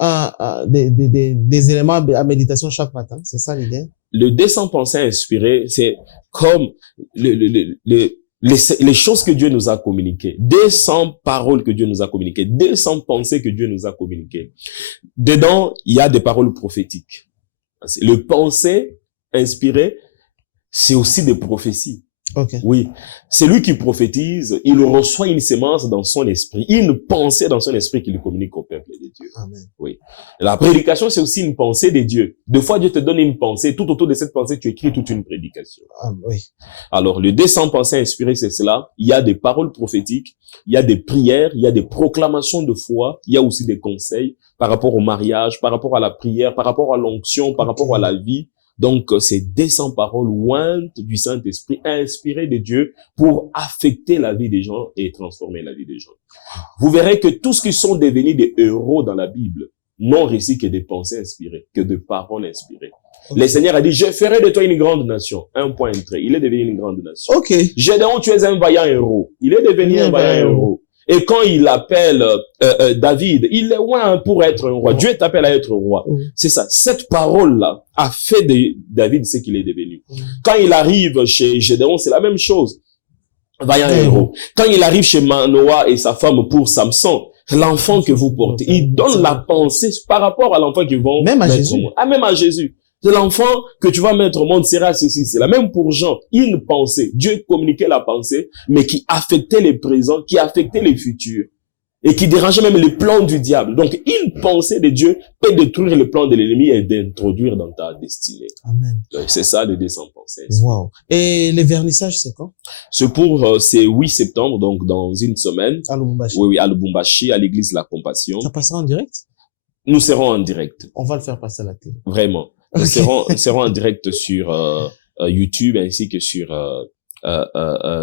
des éléments à méditation chaque matin, c'est ça l'idée? Le 200 pensées inspirées, c'est comme les choses que Dieu nous a communiquées, 200 paroles que Dieu nous a communiquées, 200 pensées que Dieu nous a communiquées. Dedans, il y a des paroles prophétiques. Le pensée inspiré, c'est aussi des prophéties. Okay. Oui. C'est lui qui prophétise, il reçoit une sémence dans son esprit, une pensée dans son esprit qu'il communique au peuple de Dieu. Amen. Oui. La prédication, c'est aussi une pensée de Dieu. Des fois, Dieu te donne une pensée, tout autour de cette pensée, tu écris toute une prédication. Ah, oui. Alors, le 200 pensées inspirées, c'est cela. Il y a des paroles prophétiques, il y a des prières, il y a des proclamations de foi, il y a aussi des conseils par rapport au mariage, par rapport à la prière, par rapport à l'onction, par rapport à la vie. Donc, c'est 200 paroles ointes du Saint-Esprit, inspirées de Dieu pour affecter la vie des gens et transformer la vie des gens. Vous verrez que tous ceux qui sont devenus des héros dans la Bible n'ont réussi que des pensées inspirées, que de paroles inspirées. Okay. Le Seigneur a dit, je ferai de toi une grande nation. Un point trait. Il est devenu une grande nation. Ok. Gédéon, tu es un vaillant héros. Il est devenu un vaillant héros. Et quand il appelle David, il est loin pour être un roi. Dieu t'appelle à être roi. C'est ça. Cette parole-là a fait de David ce qu'il est devenu. Quand il arrive chez Gédéon, c'est la même chose. Vaillant héros. Quand il arrive chez Manoah et sa femme pour Samson, l'enfant que vous portez, il donne la pensée par rapport à l'enfant qu'ils vont même à mettre Jésus. au monde. Ah, même à Jésus. L'enfant que tu vas mettre au monde sera ceci. C'est la même pour Jean. Une pensée. Dieu communiquait la pensée, mais qui affectait les présents, qui affectait les futurs. Et qui dérangeait même les plans du diable. Donc, une pensée de Dieu peut détruire le plan de l'ennemi et d'introduire dans ta destinée. Amen. C'est ça, le 200 pensées. Wow. Et les vernissages, c'est quand? C'est 8 septembre, donc dans une semaine. À Lubumbashi. Oui, à Lubumbashi, à l'église La Compassion. Ça passera en direct? Nous serons en direct. On va le faire passer à la télé. Vraiment. Nous serons en direct sur YouTube ainsi que sur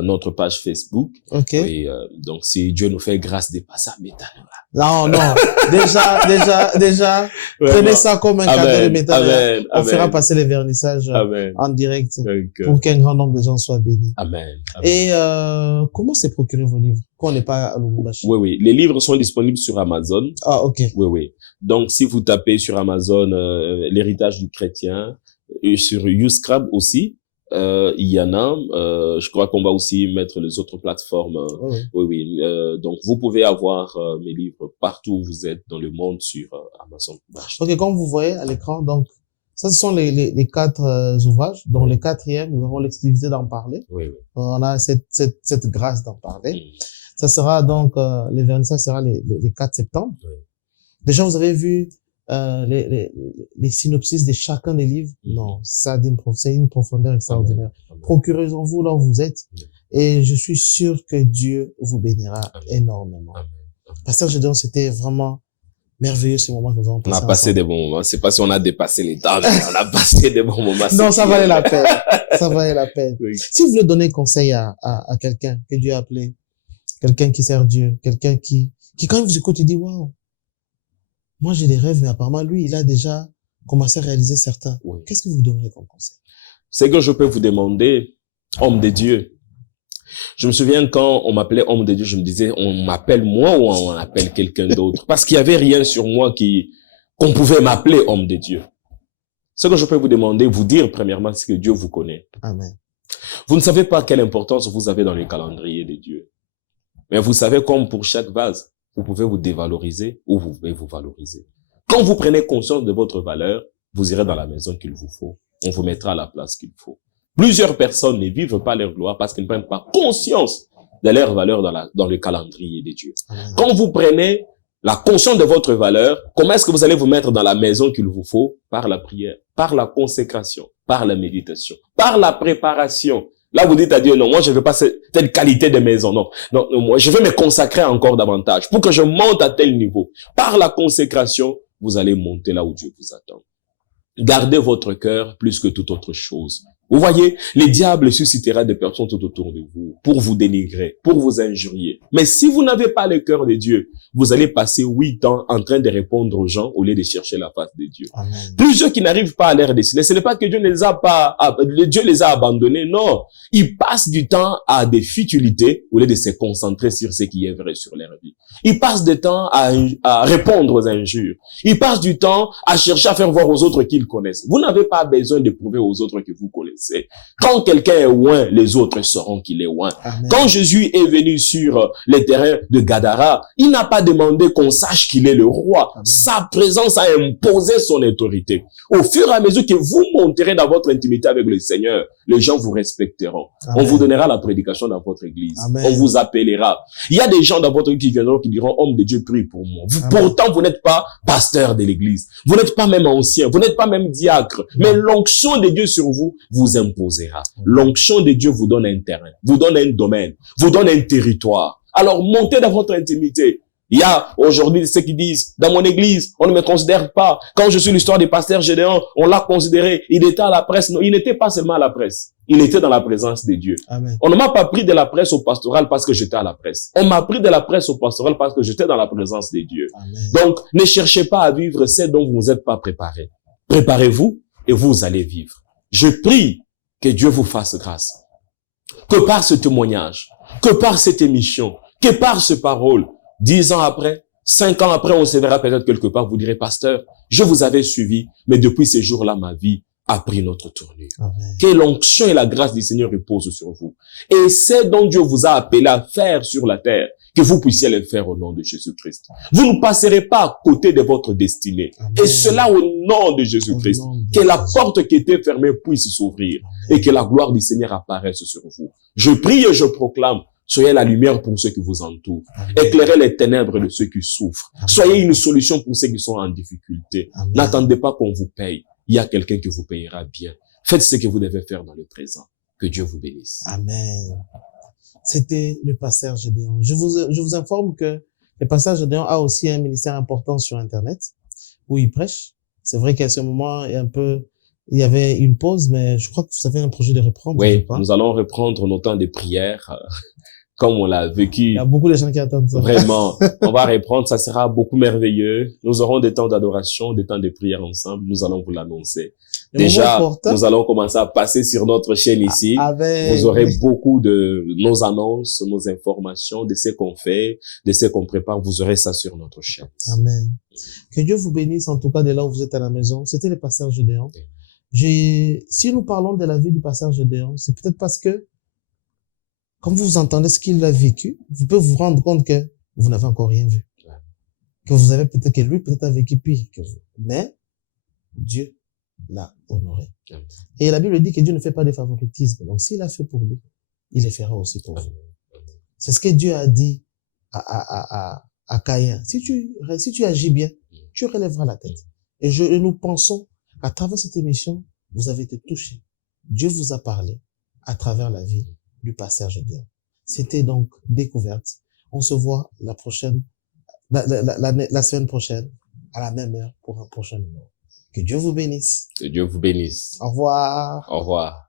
notre page Facebook. Ok. Et donc, si Dieu nous fait grâce de passer à Métanola. Non, non. Déjà. Prenez ça comme un cadeau de Métanola. On fera passer les vernissages en direct pour qu'un grand nombre de gens soient bénis. Amen. Et comment s'est procuré vos livres quand on n'est pas à Lubumbashi? Oui. Les livres sont disponibles sur Amazon. Ah, ok. Oui. Donc, si vous tapez sur Amazon l'héritage du chrétien, et sur YouScribe aussi, il y en a. Je crois qu'on va aussi mettre les autres plateformes. Oui. Donc, vous pouvez avoir mes livres partout où vous êtes dans le monde sur Amazon. Ok, comme vous voyez à l'écran, donc ça, ce sont les 4 ouvrages. Dont le 4e, nous avons l'exclusivité d'en parler. Oui. On a cette grâce d'en parler. Ça sera donc les vernissages sera les 4 septembre. Oui. Déjà, vous avez vu les synopsis de chacun des livres? Non, ça c'est une profondeur extraordinaire. Procurez-en-vous là où vous êtes. Et je suis sûr que Dieu vous bénira énormément. Pasteur Gédéon, c'était vraiment merveilleux ce moment que nous avons passé. On a passé des bons moments. C'est pas si on a dépassé les temps, mais on a passé des bons moments. Non, ça valait la peine. Ça valait la peine. Oui. Si vous voulez donner conseil à quelqu'un que Dieu a appelé, quelqu'un qui sert Dieu, quelqu'un qui quand il vous écoute, il dit, waouh, moi j'ai des rêves, mais apparemment lui, il a déjà commencé à réaliser certains. Oui. Qu'est-ce que vous lui donnerez comme conseil? C'est que je peux vous demander, homme de Dieu. Je me souviens quand on m'appelait homme de Dieu, je me disais, on m'appelle moi ou on appelle quelqu'un d'autre? Parce qu'il y avait rien sur moi qui qu'on pouvait m'appeler homme de Dieu. Ce que je peux vous demander, vous dire premièrement, c'est que Dieu vous connaît. Amen. Vous ne savez pas quelle importance vous avez dans le calendrier de Dieu. Mais vous savez, comme pour chaque vase, vous pouvez vous dévaloriser ou vous pouvez vous valoriser. Quand vous prenez conscience de votre valeur, vous irez dans la maison qu'il vous faut. On vous mettra à la place qu'il faut. Plusieurs personnes ne vivent pas leur gloire parce qu'ils ne prennent pas conscience de leur valeur dans le calendrier de Dieu. Amen. Quand vous prenez la conscience de votre valeur, comment est-ce que vous allez vous mettre dans la maison qu'il vous faut? Par la prière, par la consécration, par la méditation, par la préparation. Là, vous dites à Dieu, non, moi, je veux pas telle qualité de maison. Non, moi, je veux me consacrer encore davantage pour que je monte à tel niveau. Par la consécration, vous allez monter là où Dieu vous attend. Gardez votre cœur plus que toute autre chose. Vous voyez, le diable suscitera des personnes tout autour de vous pour vous dénigrer, pour vous injurier. Mais si vous n'avez pas le cœur de Dieu, vous allez passer 8 ans en train de répondre aux gens au lieu de chercher la face de Dieu. Amen. Plusieurs qui n'arrivent pas à leur destinée, ce n'est pas que Dieu les a abandonnés, non. Ils passent du temps à des futilités au lieu de se concentrer sur ce qui est vrai sur leur vie. Ils passent du temps à répondre aux injures. Ils passent du temps à chercher à faire voir aux autres qu'ils connaissent. Vous n'avez pas besoin de prouver aux autres que vous connaissez. Quand quelqu'un est loin, les autres sauront qu'il est loin. Amen. Quand Jésus est venu sur les terrains de Gadara, il n'a pas demandé qu'on sache qu'il est le roi. Amen. Sa présence a imposé son autorité. Au fur et à mesure que vous monterez dans votre intimité avec le Seigneur, les gens vous respecteront. Amen. On vous donnera la prédication dans votre église. Amen. On vous appellera. Il y a des gens dans votre église qui viendront, qui diront, homme de Dieu, prie pour moi. Pourtant, vous n'êtes pas pasteur de l'église. Vous n'êtes pas même ancien. Vous n'êtes pas même diacre. Mais l'onction de Dieu sur vous vous imposera. L'onction de Dieu vous donne un terrain, vous donne un domaine, vous donne un territoire. Alors, montez dans votre intimité. Il y a aujourd'hui ceux qui disent, dans mon église, on ne me considère pas. Quand je suis l'histoire du pasteur Gédéon, on l'a considéré. Il était à la presse. Non, il n'était pas seulement à la presse. Il était dans la présence de Dieu. Amen. On ne m'a pas pris de la presse au pastoral parce que j'étais à la presse. On m'a pris de la presse au pastoral parce que j'étais dans la présence de Dieu. Amen. Donc, ne cherchez pas à vivre ce dont vous n'êtes pas préparé. Préparez-vous et vous allez vivre. Je prie que Dieu vous fasse grâce. Que par ce témoignage, que par cette émission, que par ce parole, 10 ans après, 5 ans après, on se verra peut-être quelque part, vous direz, pasteur, je vous avais suivi, mais depuis ces jours-là, ma vie a pris notre tournure. Amen. Que l'onction et la grâce du Seigneur reposent sur vous. Et c'est dont Dieu vous a appelé à faire sur la terre, que vous puissiez le faire au nom de Jésus-Christ. Vous ne passerez pas à côté de votre destinée. Amen. Et cela au nom de Jésus-Christ. Au nom de Que la Jésus. porte qui était fermée puisse s'ouvrir et que la gloire du Seigneur apparaisse sur vous. Je prie et je proclame, soyez la lumière pour ceux qui vous entourent. Amen. Éclairez les ténèbres de ceux qui souffrent. Amen. Soyez une solution pour ceux qui sont en difficulté. Amen. N'attendez pas qu'on vous paye. Il y a quelqu'un qui vous payera bien. Faites ce que vous devez faire dans le présent. Que Dieu vous bénisse. Amen. C'était le pasteur Gédéon. Je vous informe que le pasteur Gédéon a aussi un ministère important sur Internet où il prêche. C'est vrai qu'à ce moment, il y avait une pause, mais je crois que vous avez un projet de reprendre. je Oui, crois. nous allons reprendre nos temps de prière comme on l'a vécu. Il y a beaucoup de gens qui attendent ça. Vraiment, on va reprendre, ça sera beaucoup merveilleux. Nous aurons des temps d'adoration, des temps de prière ensemble. Nous allons vous l'annoncer. Le moment Déjà, important, nous allons commencer à passer sur notre chaîne ici. avec, Vous aurez beaucoup de nos annonces, nos informations, de ce qu'on fait, de ce qu'on prépare. Vous aurez ça sur notre chaîne. Amen. Que Dieu vous bénisse, en tout cas, de là où vous êtes à la maison. C'était le pasteur Gédéon. Si nous parlons de la vie du pasteur Gédéon, c'est peut-être parce que, comme vous entendez ce qu'il a vécu, vous pouvez vous rendre compte que vous n'avez encore rien vu. Que vous avez peut-être que lui, peut-être a vécu pire que vous. Mais, Dieu l'a honoré. Amen. Et la Bible dit que Dieu ne fait pas de favoritisme. Donc, s'il a fait pour lui, il le fera aussi pour vous. C'est ce que Dieu a dit à Caïn. Si tu agis bien, tu relèveras la tête. Et nous pensons qu'à travers cette émission, vous avez été touchés. Dieu vous a parlé à travers la vie du pasteur Gédéon. C'était donc Découverte. On se voit la semaine prochaine, à la même heure, pour un prochain numéro. Que Dieu vous bénisse. Que Dieu vous bénisse. Au revoir. Au revoir.